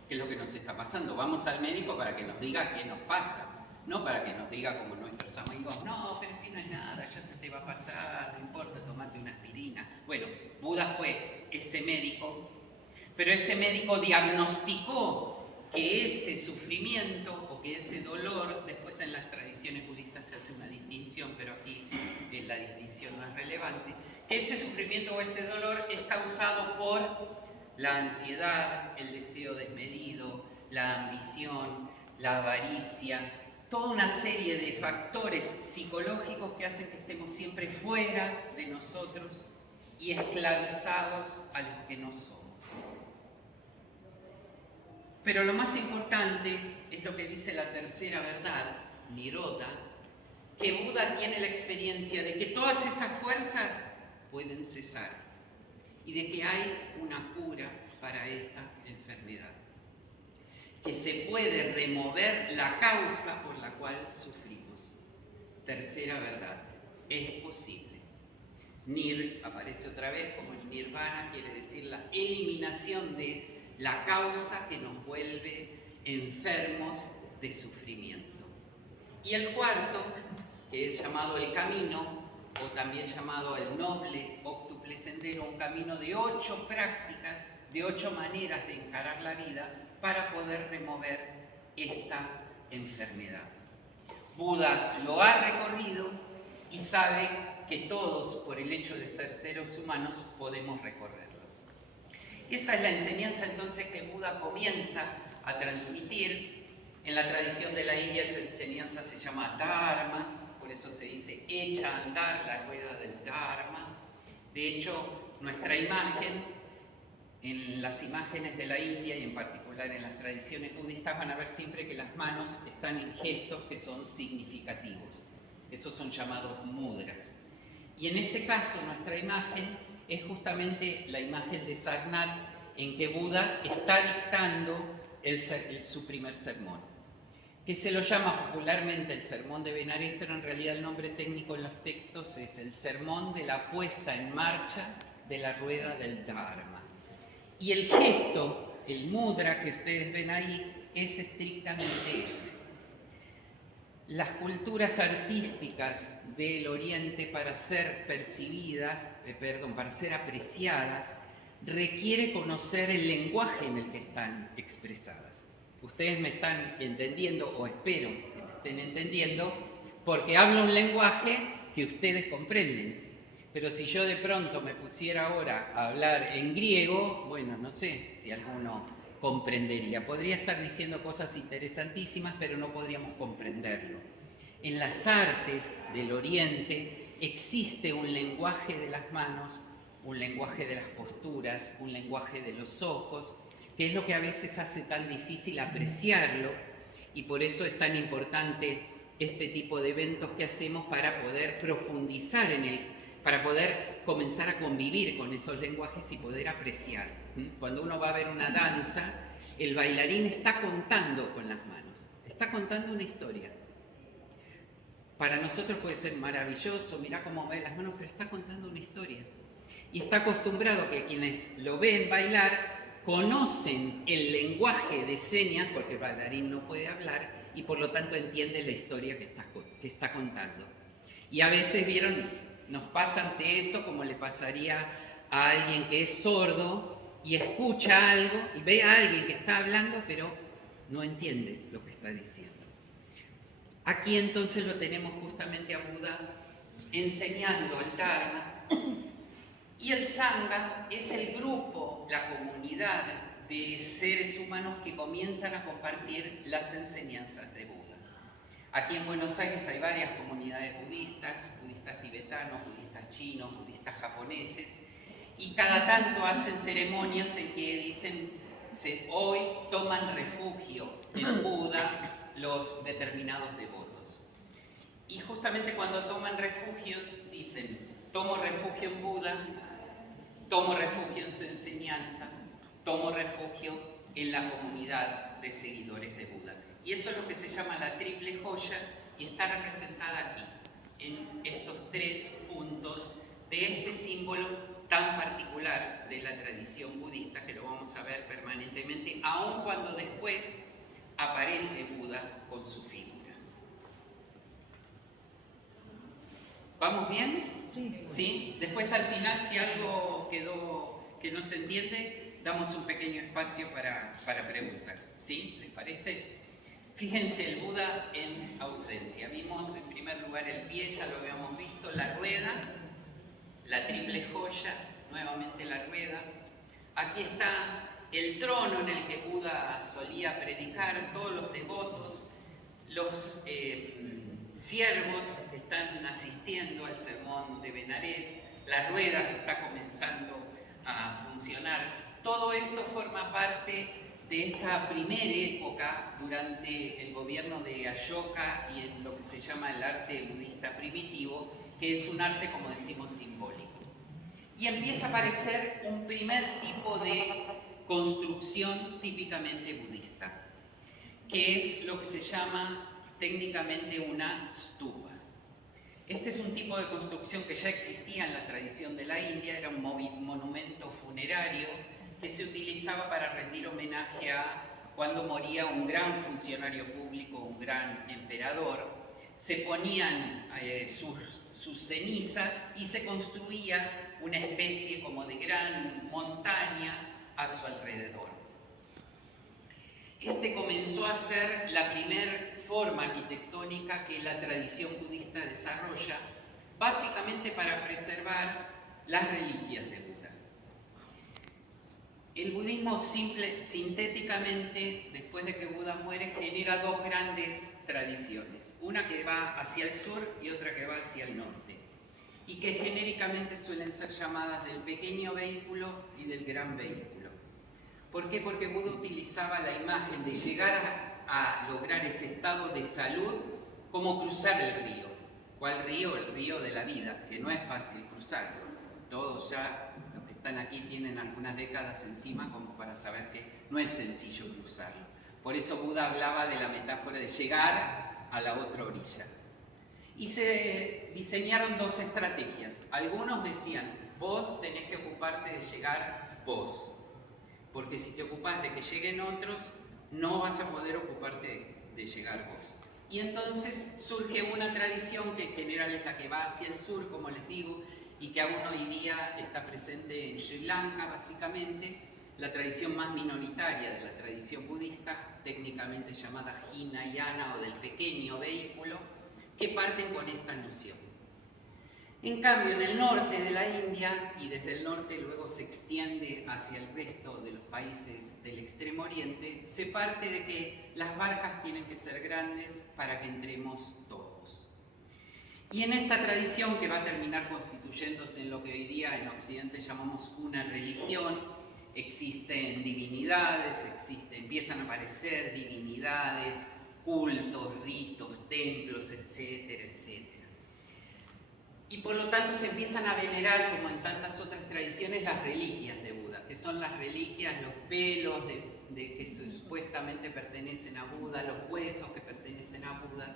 qué es lo que nos está pasando. Vamos al médico para que nos diga qué nos pasa, no para que nos diga como nuestros amigos, no, pero si no es nada, ya se te va a pasar, no importa, tomate una aspirina. Bueno, Buda fue ese médico, pero ese médico diagnosticó que ese sufrimiento o que ese dolor, después en las tradiciones budistas se hace una distinción, pero aquí la distinción no es relevante, que ese sufrimiento o ese dolor es causado por la ansiedad, el deseo desmedido, la ambición, la avaricia, toda una serie de factores psicológicos que hacen que estemos siempre fuera de nosotros y esclavizados a los que no somos. Pero lo más importante es lo que dice la tercera verdad, Nirodha, que Buda tiene la experiencia de que todas esas fuerzas pueden cesar y de que hay una cura para esta enfermedad, que se puede remover la causa por la cual sufrimos. Tercera verdad, es posible. Nir aparece otra vez como el nirvana, quiere decir la eliminación de la causa que nos vuelve enfermos de sufrimiento. Y el cuarto, que es llamado el camino, o también llamado el noble óctuple sendero, un camino de 8 prácticas, de 8 maneras de encarar la vida para poder remover esta enfermedad. Buda lo ha recorrido y sabe que todos, por el hecho de ser seres humanos, podemos recorrerlo. Esa es la enseñanza entonces que Buda comienza a transmitir. En la tradición de la India esa enseñanza se llama Dharma, por eso se dice echa a andar la rueda del Dharma. De hecho, nuestra imagen, en las imágenes de la India y en particular en las tradiciones budistas, van a ver siempre que las manos están en gestos que son significativos. Esos son llamados mudras. Y en este caso nuestra imagen es justamente la imagen de Sagnat, en que Buda está dictando su primer sermón, que se lo llama popularmente el sermón de Benarés, pero en realidad el nombre técnico en los textos es el sermón de la puesta en marcha de la rueda del Dharma. Y el gesto, el mudra que ustedes ven ahí, es estrictamente ese. Las culturas artísticas del Oriente, para ser para ser apreciadas, requiere conocer el lenguaje en el que están expresadas. Ustedes me están entendiendo, o espero que me estén entendiendo, porque hablo un lenguaje que ustedes comprenden. Pero si yo de pronto me pusiera ahora a hablar en griego, bueno, no sé si alguno comprendería. Podría estar diciendo cosas interesantísimas, pero no podríamos comprenderlo. En las artes del Oriente existe un lenguaje de las manos, un lenguaje de las posturas, un lenguaje de los ojos, que es lo que a veces hace tan difícil apreciarlo, y por eso es tan importante este tipo de eventos que hacemos para poder profundizar en él, para poder comenzar a convivir con esos lenguajes y poder apreciar. Cuando uno va a ver una danza, el bailarín está contando con las manos, está contando una historia. Para nosotros puede ser maravilloso, mirá cómo mueve las manos, pero está contando una historia. Y está acostumbrado a que quienes lo ven bailar conocen el lenguaje de señas, porque el bailarín no puede hablar, y por lo tanto entiende la historia que está contando. Y a veces, vieron, nos pasa ante eso como le pasaría a alguien que es sordo y escucha algo y ve a alguien que está hablando, pero no entiende lo que está diciendo. Aquí entonces lo tenemos justamente a Buda enseñando el Dharma. Y el Sangha es el grupo, la comunidad de seres humanos que comienzan a compartir las enseñanzas de Buda. Aquí en Buenos Aires hay varias comunidades budistas, budistas tibetanos, budistas chinos, budistas japoneses, y cada tanto hacen ceremonias en que dicen, hoy toman refugio en Buda los determinados devotos. Y justamente cuando toman refugios dicen, tomo refugio en Buda, tomo refugio en su enseñanza, tomo refugio en la comunidad de seguidores de Buda. Y eso es lo que se llama la triple joya y está representada aquí, en estos 3 puntos de este símbolo tan particular de la tradición budista, que lo vamos a ver permanentemente, aun cuando después aparece Buda con su figura. ¿Vamos bien? Sí. Después al final, si algo quedó que no se entiende, damos un pequeño espacio para preguntas. ¿Sí? ¿Les parece? Fíjense el Buda en ausencia. Vimos en primer lugar el pie, ya lo habíamos visto, la rueda, la triple joya, nuevamente la rueda. Aquí está el trono en el que Buda solía predicar, todos los devotos, los siervos que están asistiendo al sermón de Benarés, la rueda que está comenzando a funcionar. Todo esto forma parte de esta primera época durante el gobierno de Ashoka y en lo que se llama el arte budista primitivo, que es un arte, como decimos, simbólico. Y empieza a aparecer un primer tipo de construcción típicamente budista, que es lo que se llama técnicamente una stupa. Este es un tipo de construcción que ya existía en la tradición de la India, era un monumento funerario que se utilizaba para rendir homenaje a cuando moría un gran funcionario público, un gran emperador. Se ponían sus cenizas y se construía una especie como de gran montaña a su alrededor. Este comenzó a ser la primer forma arquitectónica que la tradición budista desarrolla, básicamente para preservar las reliquias de Buda. El budismo sintéticamente, después de que Buda muere, genera dos grandes tradiciones, una que va hacia el sur y otra que va hacia el norte, y que genéricamente suelen ser llamadas del pequeño vehículo y del gran vehículo. ¿Por qué? Porque Buda utilizaba la imagen de llegar a lograr ese estado de salud como cruzar el río. ¿Cuál río? El río de la vida, que no es fácil cruzarlo. Todos ya, los que están aquí, tienen algunas décadas encima como para saber que no es sencillo cruzarlo. Por eso Buda hablaba de la metáfora de llegar a la otra orilla. Y se diseñaron dos estrategias. Algunos decían, vos tenés que ocuparte de llegar vos. Porque si te ocupas de que lleguen otros, no vas a poder ocuparte de llegar vos. Y entonces surge una tradición que en general es la que va hacia el sur, como les digo, y que aún hoy día está presente en Sri Lanka, básicamente, la tradición más minoritaria de la tradición budista, técnicamente llamada Hinayana o del pequeño vehículo, que parten con esta noción. En cambio, en el norte de la India, y desde el norte luego se extiende hacia el resto de los países del Extremo Oriente, se parte de que las barcas tienen que ser grandes para que entremos todos. Y en esta tradición, que va a terminar constituyéndose en lo que hoy día en Occidente llamamos una religión, existen divinidades, empiezan a aparecer divinidades, cultos, ritos, templos, etcétera, etcétera. Y por lo tanto se empiezan a venerar, como en tantas otras tradiciones, las reliquias de Buda, que son las reliquias, los pelos de que supuestamente pertenecen a Buda, los huesos que pertenecen a Buda.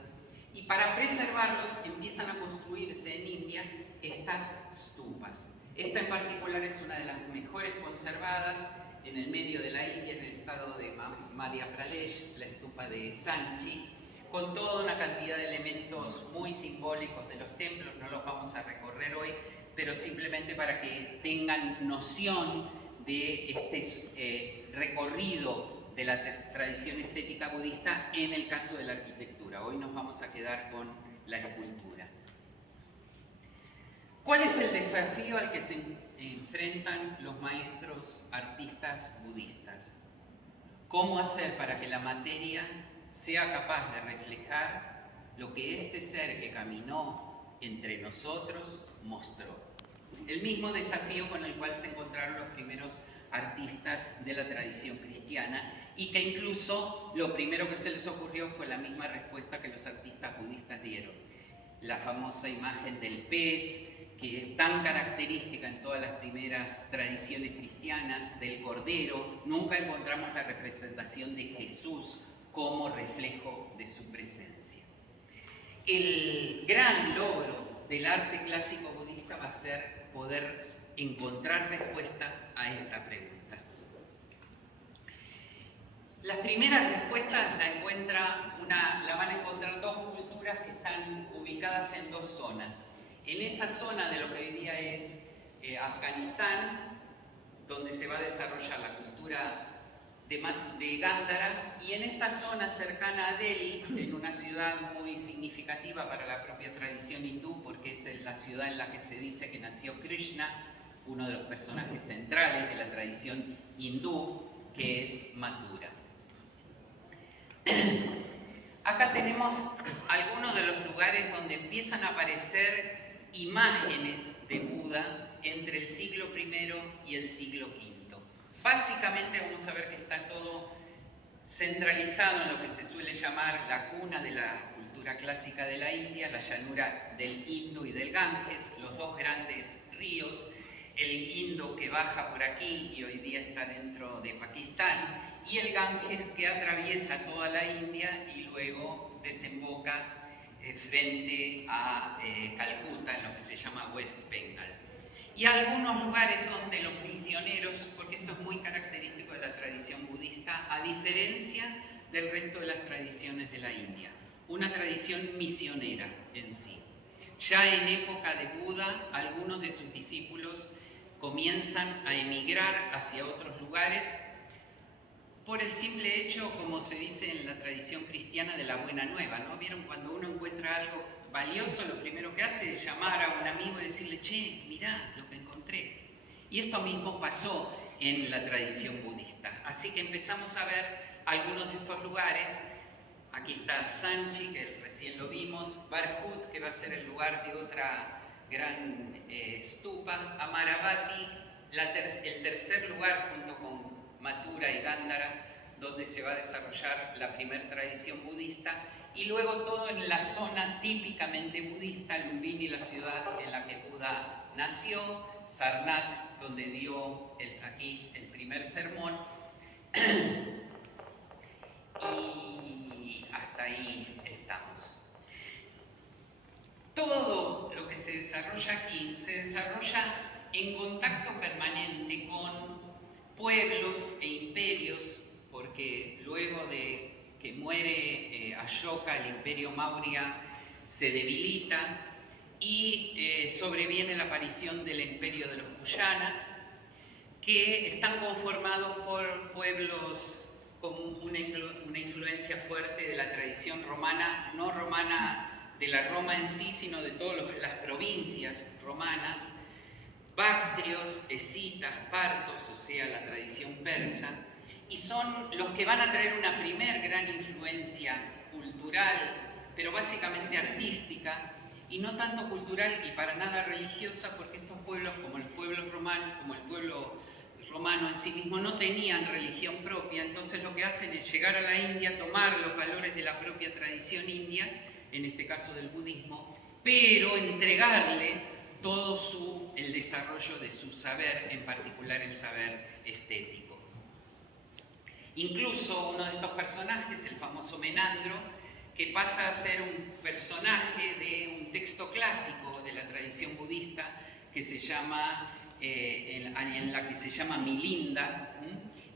Y para preservarlos empiezan a construirse en India estas stupas. Esta en particular es una de las mejores conservadas en el medio de la India, en el estado de Madhya Pradesh, la stupa de Sanchi, con toda una cantidad de elementos muy simbólicos de los templos. No los vamos a recorrer hoy, pero simplemente para que tengan noción de este recorrido de la tradición estética budista en el caso de la arquitectura. Hoy nos vamos a quedar con la escultura. ¿Cuál es el desafío al que se enfrentan los maestros artistas budistas? ¿Cómo hacer para que la materia sea capaz de reflejar lo que este ser que caminó entre nosotros mostró? El mismo desafío con el cual se encontraron los primeros artistas de la tradición cristiana, y que incluso lo primero que se les ocurrió fue la misma respuesta que los artistas budistas dieron. La famosa imagen del pez, que es tan característica en todas las primeras tradiciones cristianas, del cordero. Nunca encontramos la representación de Jesús como reflejo de su presencia. El gran logro del arte clásico budista va a ser poder encontrar respuesta a esta pregunta. Las primeras respuestas la van a encontrar dos culturas que están ubicadas en dos zonas. En esa zona de lo que hoy día es Afganistán, donde se va a desarrollar la cultura de Gándara, y en esta zona cercana a Delhi, en una ciudad muy significativa para la propia tradición hindú, porque es la ciudad en la que se dice que nació Krishna, uno de los personajes centrales de la tradición hindú, que es Mathura. Acá tenemos algunos de los lugares donde empiezan a aparecer imágenes de Buda entre el siglo I y el siglo V. Básicamente vamos a ver que está todo centralizado en lo que se suele llamar la cuna de la cultura clásica de la India, la llanura del Indo y del Ganges, los dos grandes ríos, el Indo que baja por aquí y hoy día está dentro de Pakistán, y el Ganges que atraviesa toda la India y luego desemboca frente a Calcuta, en lo que se llama West Bengal. y algunos lugares donde los misioneros, porque esto es muy característico de la tradición budista, a diferencia del resto de las tradiciones de la India, una tradición misionera en sí. Ya en época de Buda, algunos de sus discípulos comienzan a emigrar hacia otros lugares por el simple hecho, como se dice en la tradición cristiana, de la buena nueva, ¿no? ¿Vieron? Cuando uno encuentra algo valioso, lo primero que hace es llamar a un amigo y decirle, che, mirá lo que encontré. Y esto mismo pasó en la tradición budista. Así que empezamos a ver algunos de estos lugares. Aquí está Sanchi, que recién lo vimos, Barhut, que va a ser el lugar de otra gran stupa, Amaravati, el tercer lugar junto con Mathura y Gandhara, donde se va a desarrollar la primera tradición budista, y luego todo en la zona típicamente budista, Lumbini, la ciudad en la que Buda nació, Sarnath, donde dio aquí el primer sermón, y hasta ahí estamos. Todo lo que se desarrolla aquí se desarrolla en contacto permanente con pueblos e imperios, porque luego de que muere Ashoka, el imperio Maurya se debilita y sobreviene la aparición del imperio de los Kuyanas, que están conformados por pueblos con una influencia fuerte de la tradición romana, no romana de la Roma en sí, sino de todas las provincias romanas, bactrios, escitas, partos, o sea, la tradición persa, y son los que van a traer una primer gran influencia cultural, pero básicamente artística, y no tanto cultural y para nada religiosa, porque estos pueblos, como el pueblo romano en sí mismo, no tenían religión propia. Entonces lo que hacen es llegar a la India, tomar los valores de la propia tradición india, en este caso del budismo, pero entregarle todo el desarrollo de su saber, en particular el saber estético. Incluso uno de estos personajes, el famoso Menandro, que pasa a ser un personaje de un texto clásico de la tradición budista que se llama, en la que se llama Milinda,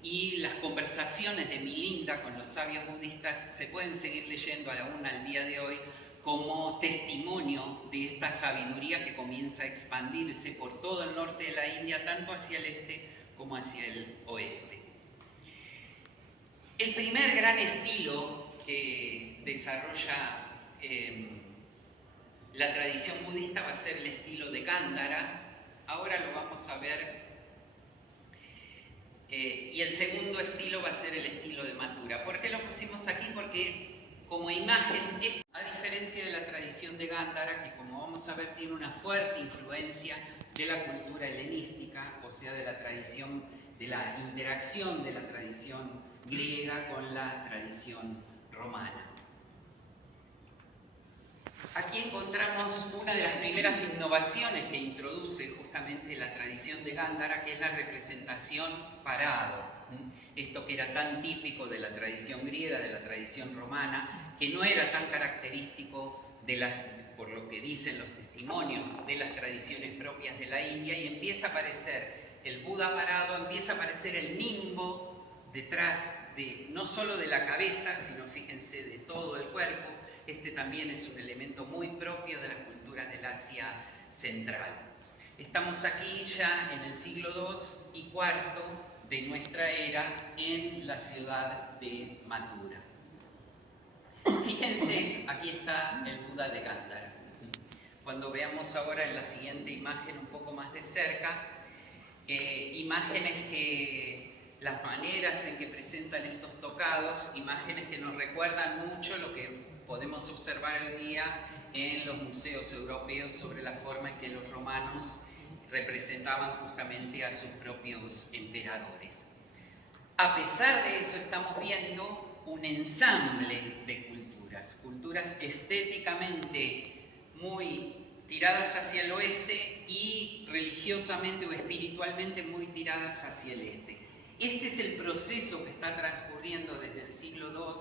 y las conversaciones de Milinda con los sabios budistas se pueden seguir leyendo aún al día de hoy como testimonio de esta sabiduría que comienza a expandirse por todo el norte de la India, tanto hacia el este como hacia el oeste. El primer gran estilo que desarrolla la tradición budista va a ser el estilo de Gandhara. Ahora lo vamos a ver. Y el segundo estilo va a ser el estilo de Mathura. ¿Por qué lo pusimos aquí? Porque como imagen, a diferencia de la tradición de Gandhara, que como vamos a ver tiene una fuerte influencia de la cultura helenística, o sea, de la tradición, de la interacción de la tradición griega con la tradición romana. Aquí encontramos una de las primeras innovaciones que introduce justamente la tradición de Gandhara, que es la representación parado. Esto que era tan típico de la tradición griega, de la tradición romana, que no era tan característico por lo que dicen los testimonios, de las tradiciones propias de la India, y empieza a aparecer el Buda parado, empieza a aparecer el nimbo detrás no solo de la cabeza, sino fíjense, de todo el cuerpo. Este también es un elemento muy propio de las culturas del Asia Central. Estamos aquí ya en el siglo II y IV de nuestra era en la ciudad de Mathura. Fíjense, aquí está el Buda de Gandhara. Cuando veamos ahora en la siguiente imagen un poco más de cerca, imágenes las maneras en que presentan estos tocados, imágenes que nos recuerdan mucho lo que podemos observar hoy día en los museos europeos sobre la forma en que los romanos representaban justamente a sus propios emperadores. A pesar de eso, estamos viendo un ensamble de culturas estéticamente muy tiradas hacia el oeste y religiosamente o espiritualmente muy tiradas hacia el este. Este es el proceso que está transcurriendo desde el siglo II,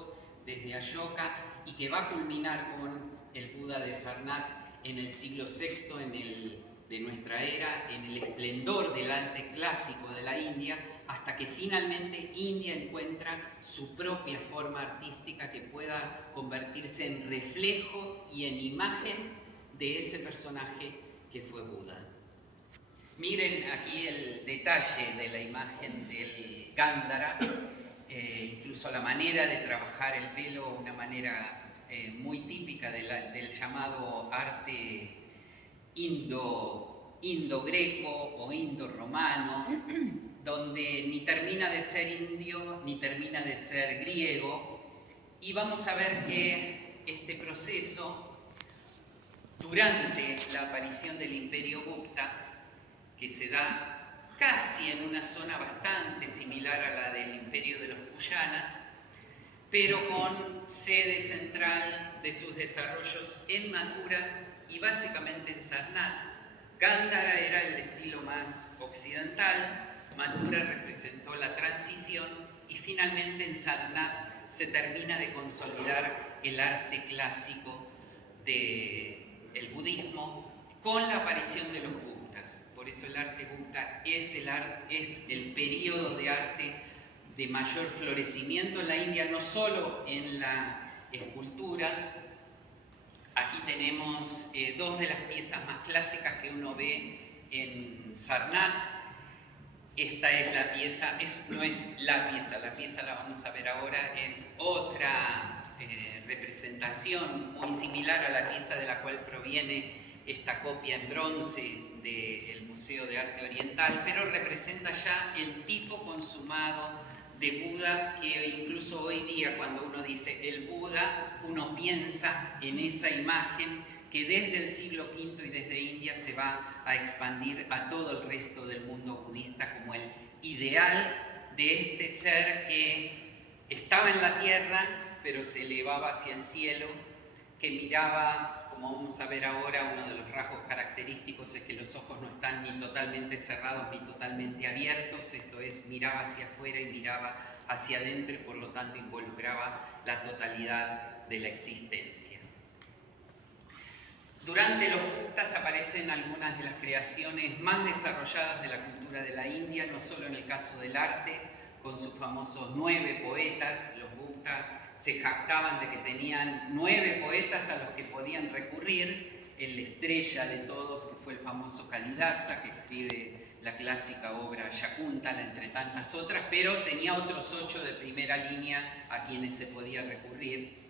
desde Ashoka, y que va a culminar con el Buda de Sarnath en el siglo VI, en el de nuestra era, en el esplendor del arte clásico de la India, hasta que finalmente India encuentra su propia forma artística que pueda convertirse en reflejo y en imagen de ese personaje que fue Buda. Miren aquí el detalle de la imagen del Gándhara, incluso la manera de trabajar el pelo, una manera muy típica del llamado arte indo-greco o indo-romano, donde ni termina de ser indio ni termina de ser griego, y vamos a ver que este proceso, durante la aparición del Imperio Gupta, que se da casi en una zona bastante similar a la del Imperio de los Kuyanas, pero con sede central de sus desarrollos en Mathura y básicamente en Sarnath. Gándhara era el estilo más occidental, Mathura representó la transición y finalmente en Sarnath se termina de consolidar el arte clásico del budismo con la aparición de los Guptas. Por eso el arte Gupta es el periodo de arte de mayor florecimiento en la India, no solo en la escultura. Aquí tenemos dos de las piezas más clásicas que uno ve en Sarnath. Esta es la pieza, no es la pieza la vamos a ver ahora, es otra representación muy similar a la pieza de la cual proviene esta copia en bronce del Museo de Arte Oriental, pero representa ya el tipo consumado de Buda, que incluso hoy día cuando uno dice el Buda, uno piensa en esa imagen que desde el siglo V y desde India se va a expandir a todo el resto del mundo budista como el ideal de este ser que estaba en la tierra pero se elevaba hacia el cielo, que miraba, como vamos a ver ahora, uno de los rasgos característicos es que los ojos no están ni totalmente cerrados ni totalmente abiertos, esto es, miraba hacia afuera y miraba hacia adentro y por lo tanto involucraba la totalidad de la existencia. Durante los Guptas aparecen algunas de las creaciones más desarrolladas de la cultura de la India, no solo en el caso del arte, con sus famosos 9 poetas. Los Gupta se jactaban de que tenían 9 poetas a los que podían recurrir. La estrella de todos, que fue el famoso Kalidasa, que escribe la clásica obra Shakuntala, entre tantas otras, pero tenía otros 8 de primera línea a quienes se podía recurrir.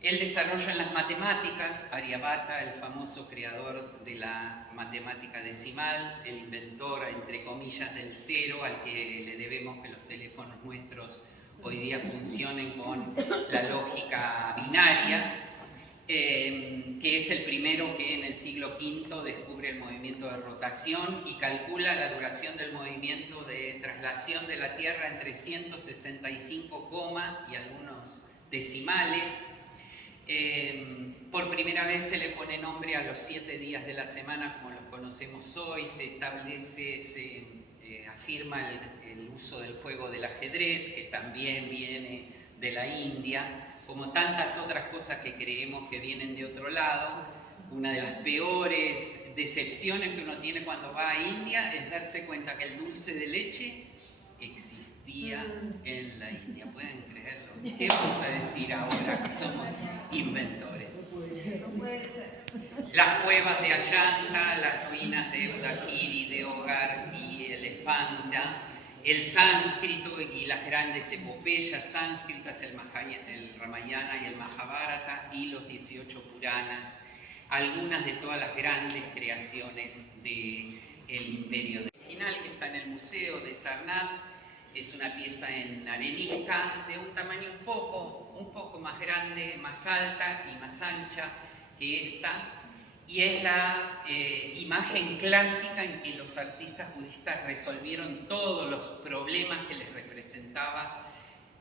El desarrollo en las matemáticas, Aryabhata, el famoso creador de la matemática decimal, el inventor, entre comillas, del cero, al que le debemos que los teléfonos nuestros hoy día funcionen con la lógica binaria, que es el primero que en el siglo V descubre el movimiento de rotación y calcula la duración del movimiento de traslación de la Tierra en 365 comas y algunos decimales. Por primera vez se le pone nombre a los 7 días de la semana como los conocemos hoy, se establece, se afirma el uso del juego del ajedrez, que también viene de la India, como tantas otras cosas que creemos que vienen de otro lado. Una de las peores decepciones que uno tiene cuando va a India es darse cuenta que el dulce de leche existía en la India. ¿Pueden creerlo? ¿Qué vamos a decir ahora que somos inventores? Las cuevas de Ayanta, las ruinas de Udagiri, de Hogar y Elefanta, el sánscrito y las grandes epopeyas sánscritas, el Ramayana y el Mahabharata y los 18 Puranas, algunas de todas las grandes creaciones del imperio original que está en el museo de Sarnath. Es una pieza en arenisca de un tamaño un poco más grande, más alta y más ancha que esta, y es la imagen clásica en que los artistas budistas resolvieron todos los problemas que les representaba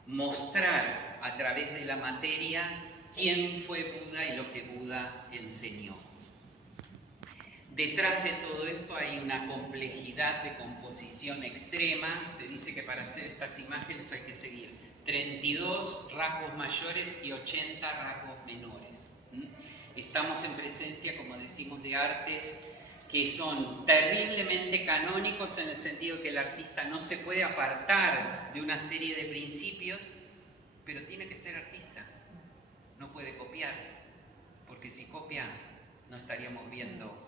mostrar a través de la materia quién fue Buda y lo que Buda enseñó. Detrás de todo esto hay una complejidad de composición extrema. Se dice que para hacer estas imágenes hay que seguir 32 rasgos mayores y 80 rasgos menores. Estamos en presencia, como decimos, de artes que son terriblemente canónicos en el sentido que el artista no se puede apartar de una serie de principios, pero tiene que ser artista, no puede copiar, porque si copia no estaríamos viendo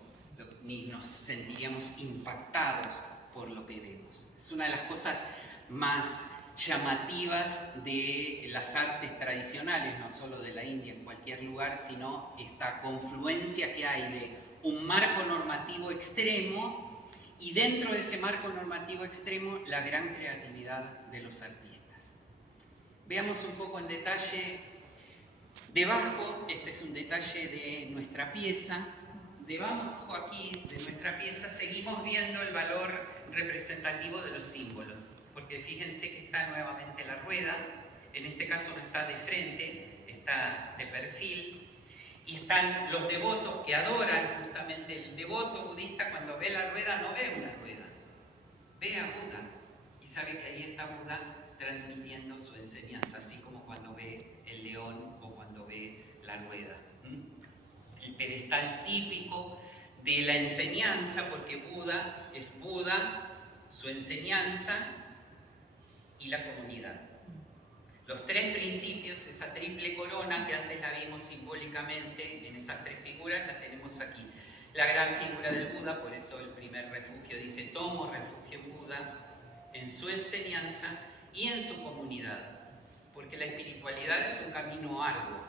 ni nos sentiríamos impactados por lo que vemos. Es una de las cosas más llamativas de las artes tradicionales, no solo de la India, en cualquier lugar, sino esta confluencia que hay de un marco normativo extremo y dentro de ese marco normativo extremo la gran creatividad de los artistas. Veamos un poco en detalle. Debajo, este es un detalle de nuestra pieza, debajo aquí de nuestra pieza seguimos viendo el valor representativo de los símbolos, porque fíjense que está nuevamente la rueda, en este caso no está de frente, está de perfil, y están los devotos que adoran justamente. El devoto budista cuando ve la rueda no ve una rueda, ve a Buda y sabe que ahí está Buda transmitiendo su enseñanza, así como cuando ve el león o cuando ve la rueda. El pedestal típico de la enseñanza, porque Buda es Buda, su enseñanza y la comunidad. Los tres principios, esa triple corona que antes la vimos simbólicamente en esas tres figuras, la tenemos aquí. La gran figura del Buda, por eso el primer refugio dice: tomo refugio en Buda, en su enseñanza y en su comunidad, porque la espiritualidad es un camino arduo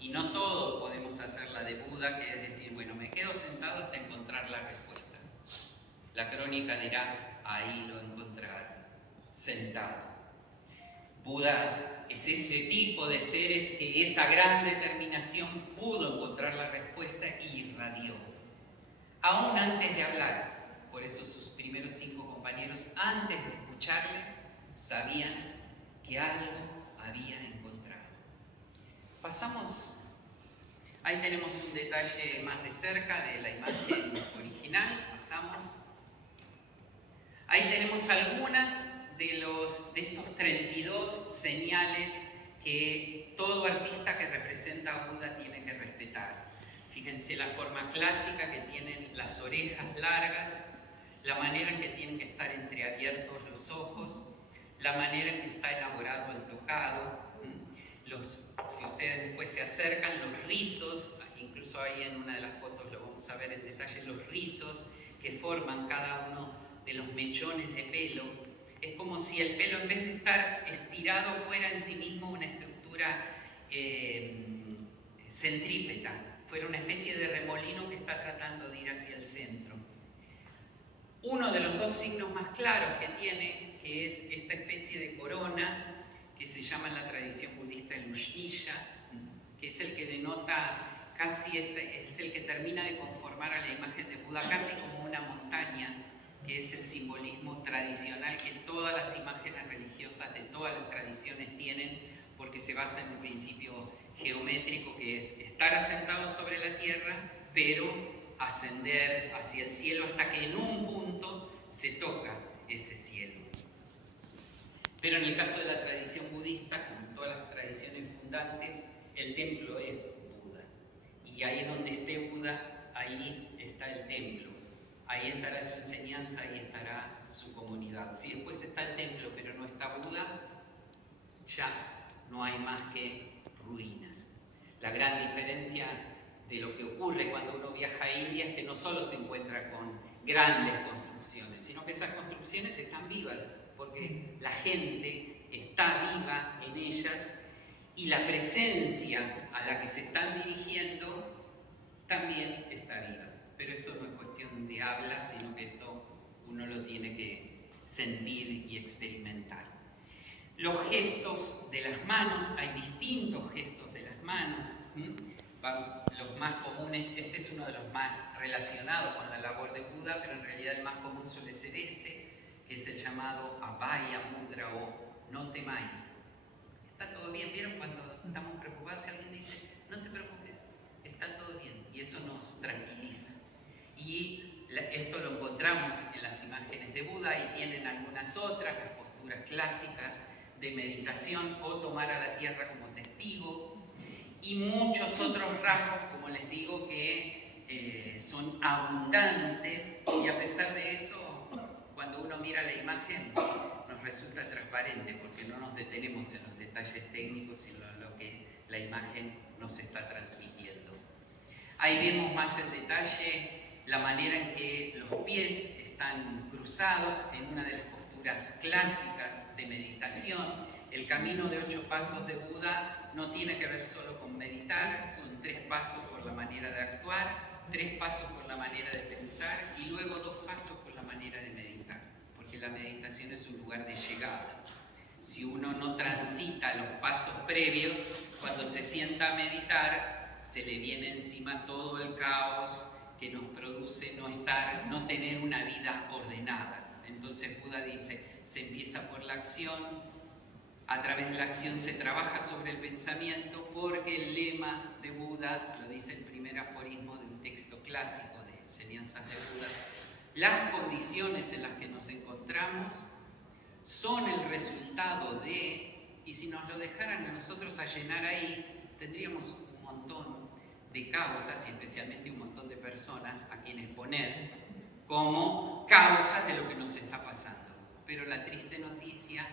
y no todo podemos hacer la de Buda, que es decir, bueno, me quedo sentado hasta encontrar la respuesta. La crónica dirá: ahí lo encontraron, sentado. Buda es ese tipo de seres que esa gran determinación pudo encontrar la respuesta y irradió. Aún antes de hablar, por eso sus primeros 5 compañeros, antes de escucharle, sabían que algo había encontrado. Pasamos, ahí tenemos un detalle más de cerca de la imagen original, pasamos. Ahí tenemos algunas de estos 32 señales que todo artista que representa a Buda tiene que respetar. Fíjense la forma clásica que tienen las orejas largas, la manera en que tienen que estar entreabiertos los ojos, la manera en que está elaborado el tocado. Si ustedes después se acercan, los rizos, incluso ahí en una de las fotos lo vamos a ver en detalle, los rizos que forman cada uno de los mechones de pelo. Es como si el pelo, en vez de estar estirado, fuera en sí mismo una estructura centrípeta, fuera una especie de remolino que está tratando de ir hacia el centro. Uno de los 2 signos más claros que tiene, que es esta especie de corona, que se llama en la tradición budista el Ushnisha, que es el que denota casi, es el que termina de conformar a la imagen de Buda casi como una montaña, que es el simbolismo tradicional que todas las imágenes religiosas de todas las tradiciones tienen, porque se basa en un principio geométrico que es estar asentado sobre la tierra, pero ascender hacia el cielo hasta que en un punto se toca ese cielo. Pero en el caso de la tradición budista, como en todas las tradiciones fundantes, el templo es Buda. Y ahí donde esté Buda, ahí está el templo. Ahí estará su enseñanza, ahí estará su comunidad. Si después está el templo pero no está Buda, ya no hay más que ruinas. La gran diferencia de lo que ocurre cuando uno viaja a India es que no solo se encuentra con grandes construcciones, sino que esas construcciones están vivas, porque la gente está viva en ellas y la presencia a la que se están dirigiendo también está viva. Pero esto no es cuestión de habla, sino que esto uno lo tiene que sentir y experimentar. Los gestos de las manos, hay distintos gestos de las manos. Los más comunes, este es uno de los más relacionados con la labor de Buda, pero en realidad el más común suele ser este, que es el llamado Abhaya Mudra o no temáis. Está todo bien, ¿vieron? Cuando estamos preocupados, si alguien dice, no te preocupes, está todo bien, y eso nos tranquiliza. Y esto lo encontramos en las imágenes de Buda y tienen algunas otras, las posturas clásicas de meditación o tomar a la tierra como testigo y muchos otros rasgos, como les digo, que son abundantes y a pesar de eso, cuando uno mira la imagen nos resulta transparente porque no nos detenemos en los detalles técnicos sino en lo que la imagen nos está transmitiendo. Ahí vemos más en detalle la manera en que los pies están cruzados en una de las posturas clásicas de meditación. El camino de 8 pasos de Buda no tiene que ver solo con meditar, son 3 pasos por la manera de actuar, 3 pasos por la manera de pensar y luego 2 pasos por la manera de meditar, porque la meditación es un lugar de llegada. Si uno no transita los pasos previos, cuando se sienta a meditar, se le viene encima todo el caos que nos produce no tener una vida ordenada. Entonces Buda dice, se empieza por la acción, a través de la acción se trabaja sobre el pensamiento, porque el lema de Buda, lo dice el primer aforismo de un texto clásico de enseñanzas de Buda, las condiciones en las que nos encontramos son el resultado de, y si nos lo dejaran a nosotros a llenar ahí, tendríamos un montón de causas y especialmente un montón de personas a quienes poner como causas de lo que nos está pasando. Pero la triste noticia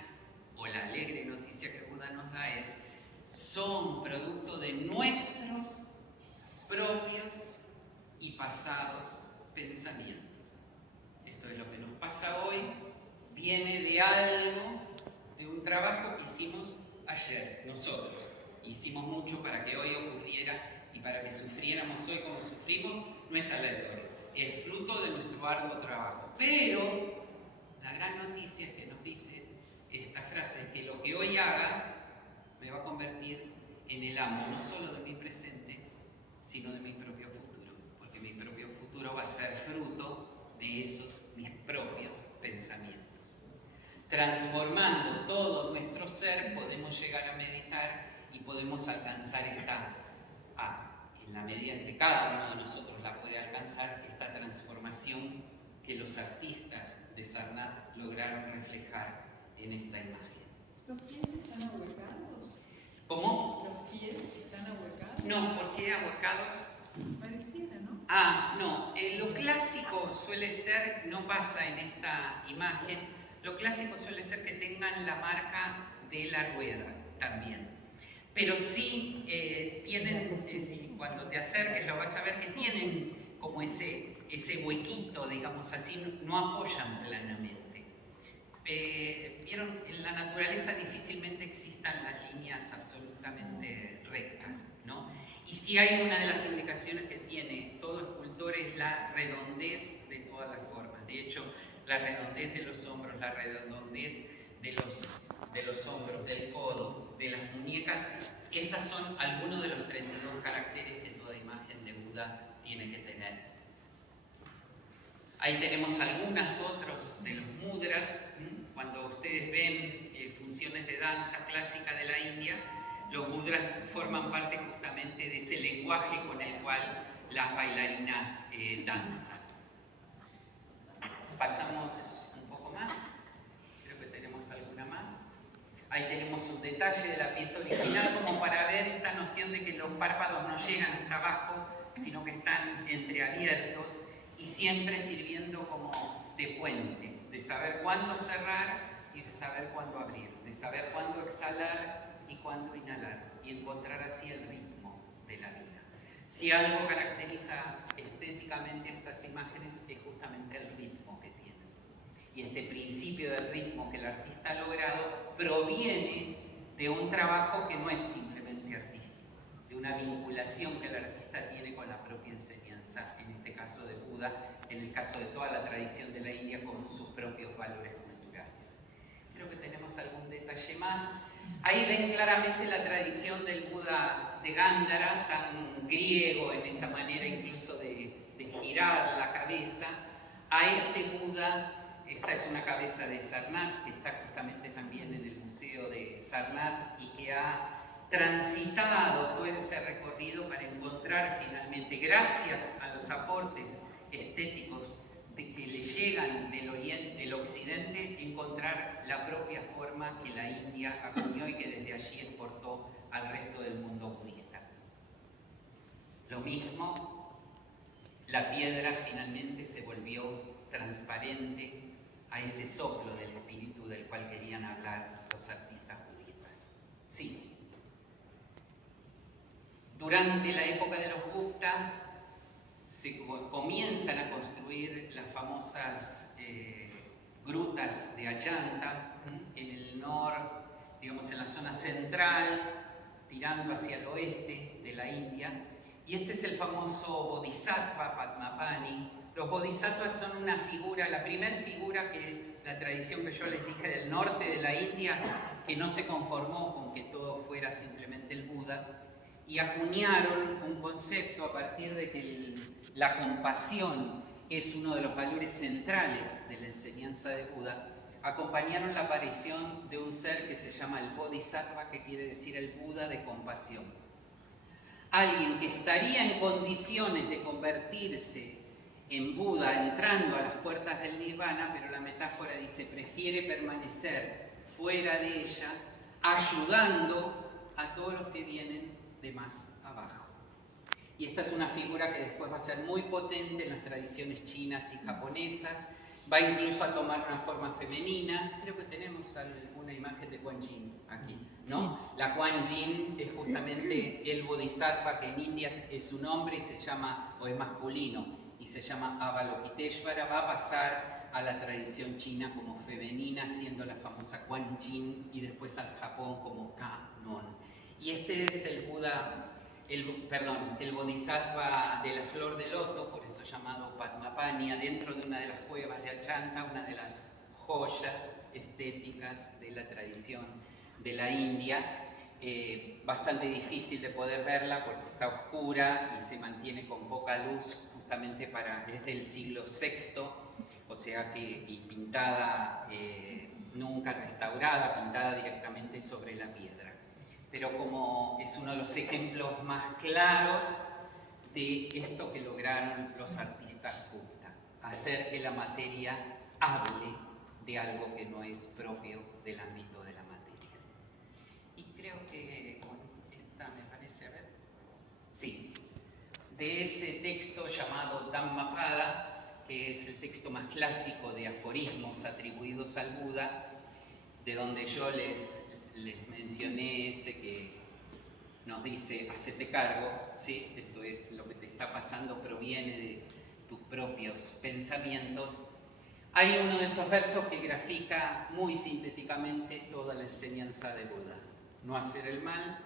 o la alegre noticia que Buda nos da es, son producto de nuestros propios y pasados pensamientos. Esto es lo que nos pasa hoy, viene de algo, de un trabajo que hicimos ayer, nosotros. Hicimos mucho para que hoy ocurriera y para que sufriéramos hoy como sufrimos, no es aleatorio, es fruto de nuestro arduo trabajo. Pero la gran noticia es que nos dice esta frase, es que lo que hoy haga me va a convertir en el amo, no solo de mi presente, sino de mi propio futuro, porque mi propio futuro va a ser fruto de esos mis propios pensamientos. Transformando todo nuestro ser podemos llegar a meditar y podemos alcanzar en la medida en que cada uno de nosotros la puede alcanzar, esta transformación que los artistas de Sarnath lograron reflejar en esta imagen. ¿Los pies están ahuecados? ¿Cómo? ¿Los pies están ahuecados? No, ¿por qué ahuecados? Pareciera, ¿no? No. Lo clásico suele ser, no pasa en esta imagen, lo clásico suele ser que tengan la marca de la rueda también. Pero sí tienen, cuando te acerques lo vas a ver que tienen como ese huequito, digamos así, no apoyan planamente. Vieron, en la naturaleza difícilmente existan las líneas absolutamente rectas, ¿no? Y si hay una de las indicaciones que tiene todo escultor es la redondez de todas las formas. De hecho, la redondez de los hombros, la redondez de los hombros, del codo, de las muñecas, esas son algunos de los 32 caracteres que toda imagen de Buda tiene que tener. Ahí tenemos algunos otros de los mudras. Cuando ustedes ven funciones de danza clásica de la India, los mudras forman parte justamente de ese lenguaje con el cual las bailarinas danzan. Pasamos un poco más, creo que tenemos alguna más. Ahí tenemos un detalle de la pieza original como para ver esta noción de que los párpados no llegan hasta abajo, sino que están entreabiertos y siempre sirviendo como de puente, de saber cuándo cerrar y de saber cuándo abrir, de saber cuándo exhalar y cuándo inhalar y encontrar así el ritmo de la vida. Si algo caracteriza estéticamente estas imágenes es justamente el ritmo que tienen. Y este principio del ritmo que el artista ha logrado proviene de un trabajo que no es simplemente artístico, de una vinculación que el artista tiene con la propia enseñanza, en este caso de Buda, en el caso de toda la tradición de la India con sus propios valores culturales. Creo que tenemos algún detalle más. Ahí ven claramente la tradición del Buda de Gandhara, tan griego en esa manera incluso de girar la cabeza, a este Buda. Esta es una cabeza de Sarnath, que está justamente también en el Museo de Sarnath y que ha transitado todo ese recorrido para encontrar finalmente, gracias a los aportes estéticos de que le llegan del Oriente, del Occidente, encontrar la propia forma que la India acuñó y que desde allí exportó al resto del mundo budista. Lo mismo la piedra finalmente se volvió transparente a ese soplo del espíritu del cual querían hablar los artistas budistas. Sí. Durante la época de los Gupta se comienzan a construir las famosas grutas de Ajanta en el norte, digamos en la zona central, tirando hacia el oeste de la India. Y este es el famoso Bodhisattva Padmapani. Los Bodhisattvas son una figura, la primera figura que la tradición que yo les dije del norte de la India, que no se conformó con que todo fuera simplemente el Buda, y acuñaron un concepto a partir de que la compasión es uno de los valores centrales de la enseñanza de Buda. Acompañaron la aparición de un ser que se llama el Bodhisattva, que quiere decir el Buda de compasión. Alguien que estaría en condiciones de convertirse en Buda entrando a las puertas del Nirvana, pero la metáfora dice, prefiere permanecer fuera de ella, ayudando a todos los que vienen de más abajo. Y esta es una figura que después va a ser muy potente en las tradiciones chinas y japonesas, va incluso a tomar una forma femenina. Creo que tenemos alguna imagen de Kuan Yin aquí, ¿no? Sí. La Kuan Yin es justamente el Bodhisattva, que en India es su nombre y se llama, o es masculino, y se llama Avalokiteshvara. Va a pasar a la tradición china como femenina, siendo la famosa Kuan Yin, y después al Japón como Kannon. Y este es el Buda, el Bodhisattva de la flor de loto, por eso llamado Padmapani, dentro de una de las cuevas de Achanta, una de las joyas estéticas de la tradición de la India. Bastante difícil de poder verla porque está oscura y se mantiene con poca luz, justamente es del siglo VI, o sea que, y pintada, nunca restaurada, pintada directamente sobre la piedra. Pero como es uno de los ejemplos más claros de esto que lograron los artistas Gupta, hacer que la materia hable de algo que no es propio del ámbito de la materia. Y creo que con esta me parece, a ver, sí, de ese texto llamado Dhammapada, que es el texto más clásico de aforismos atribuidos al Buda, de donde yo les mencioné ese que nos dice, hacete cargo, ¿sí? Esto es lo que te está pasando, proviene de tus propios pensamientos. Hay uno de esos versos que grafica muy sintéticamente toda la enseñanza de Buda. No hacer el mal,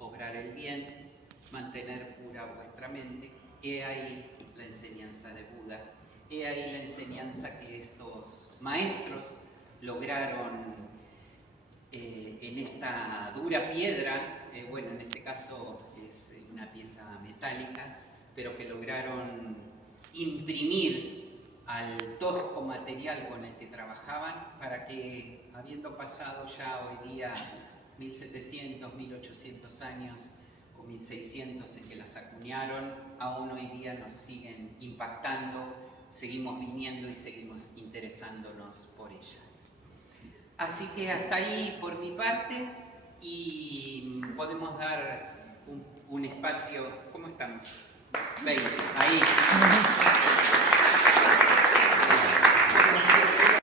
obrar el bien, mantener pura vuestra mente. He ahí la enseñanza de Buda. He ahí la enseñanza que estos maestros lograron en esta dura piedra, bueno, en este caso es una pieza metálica, pero que lograron imprimir al tosco material con el que trabajaban para que, habiendo pasado ya hoy día 1700, 1800 años o 1600 en que las acuñaron, aún hoy día nos siguen impactando, seguimos viniendo y seguimos interesándonos por ella. Así que hasta ahí por mi parte, y podemos dar un espacio. ¿Cómo estamos? 20, ahí.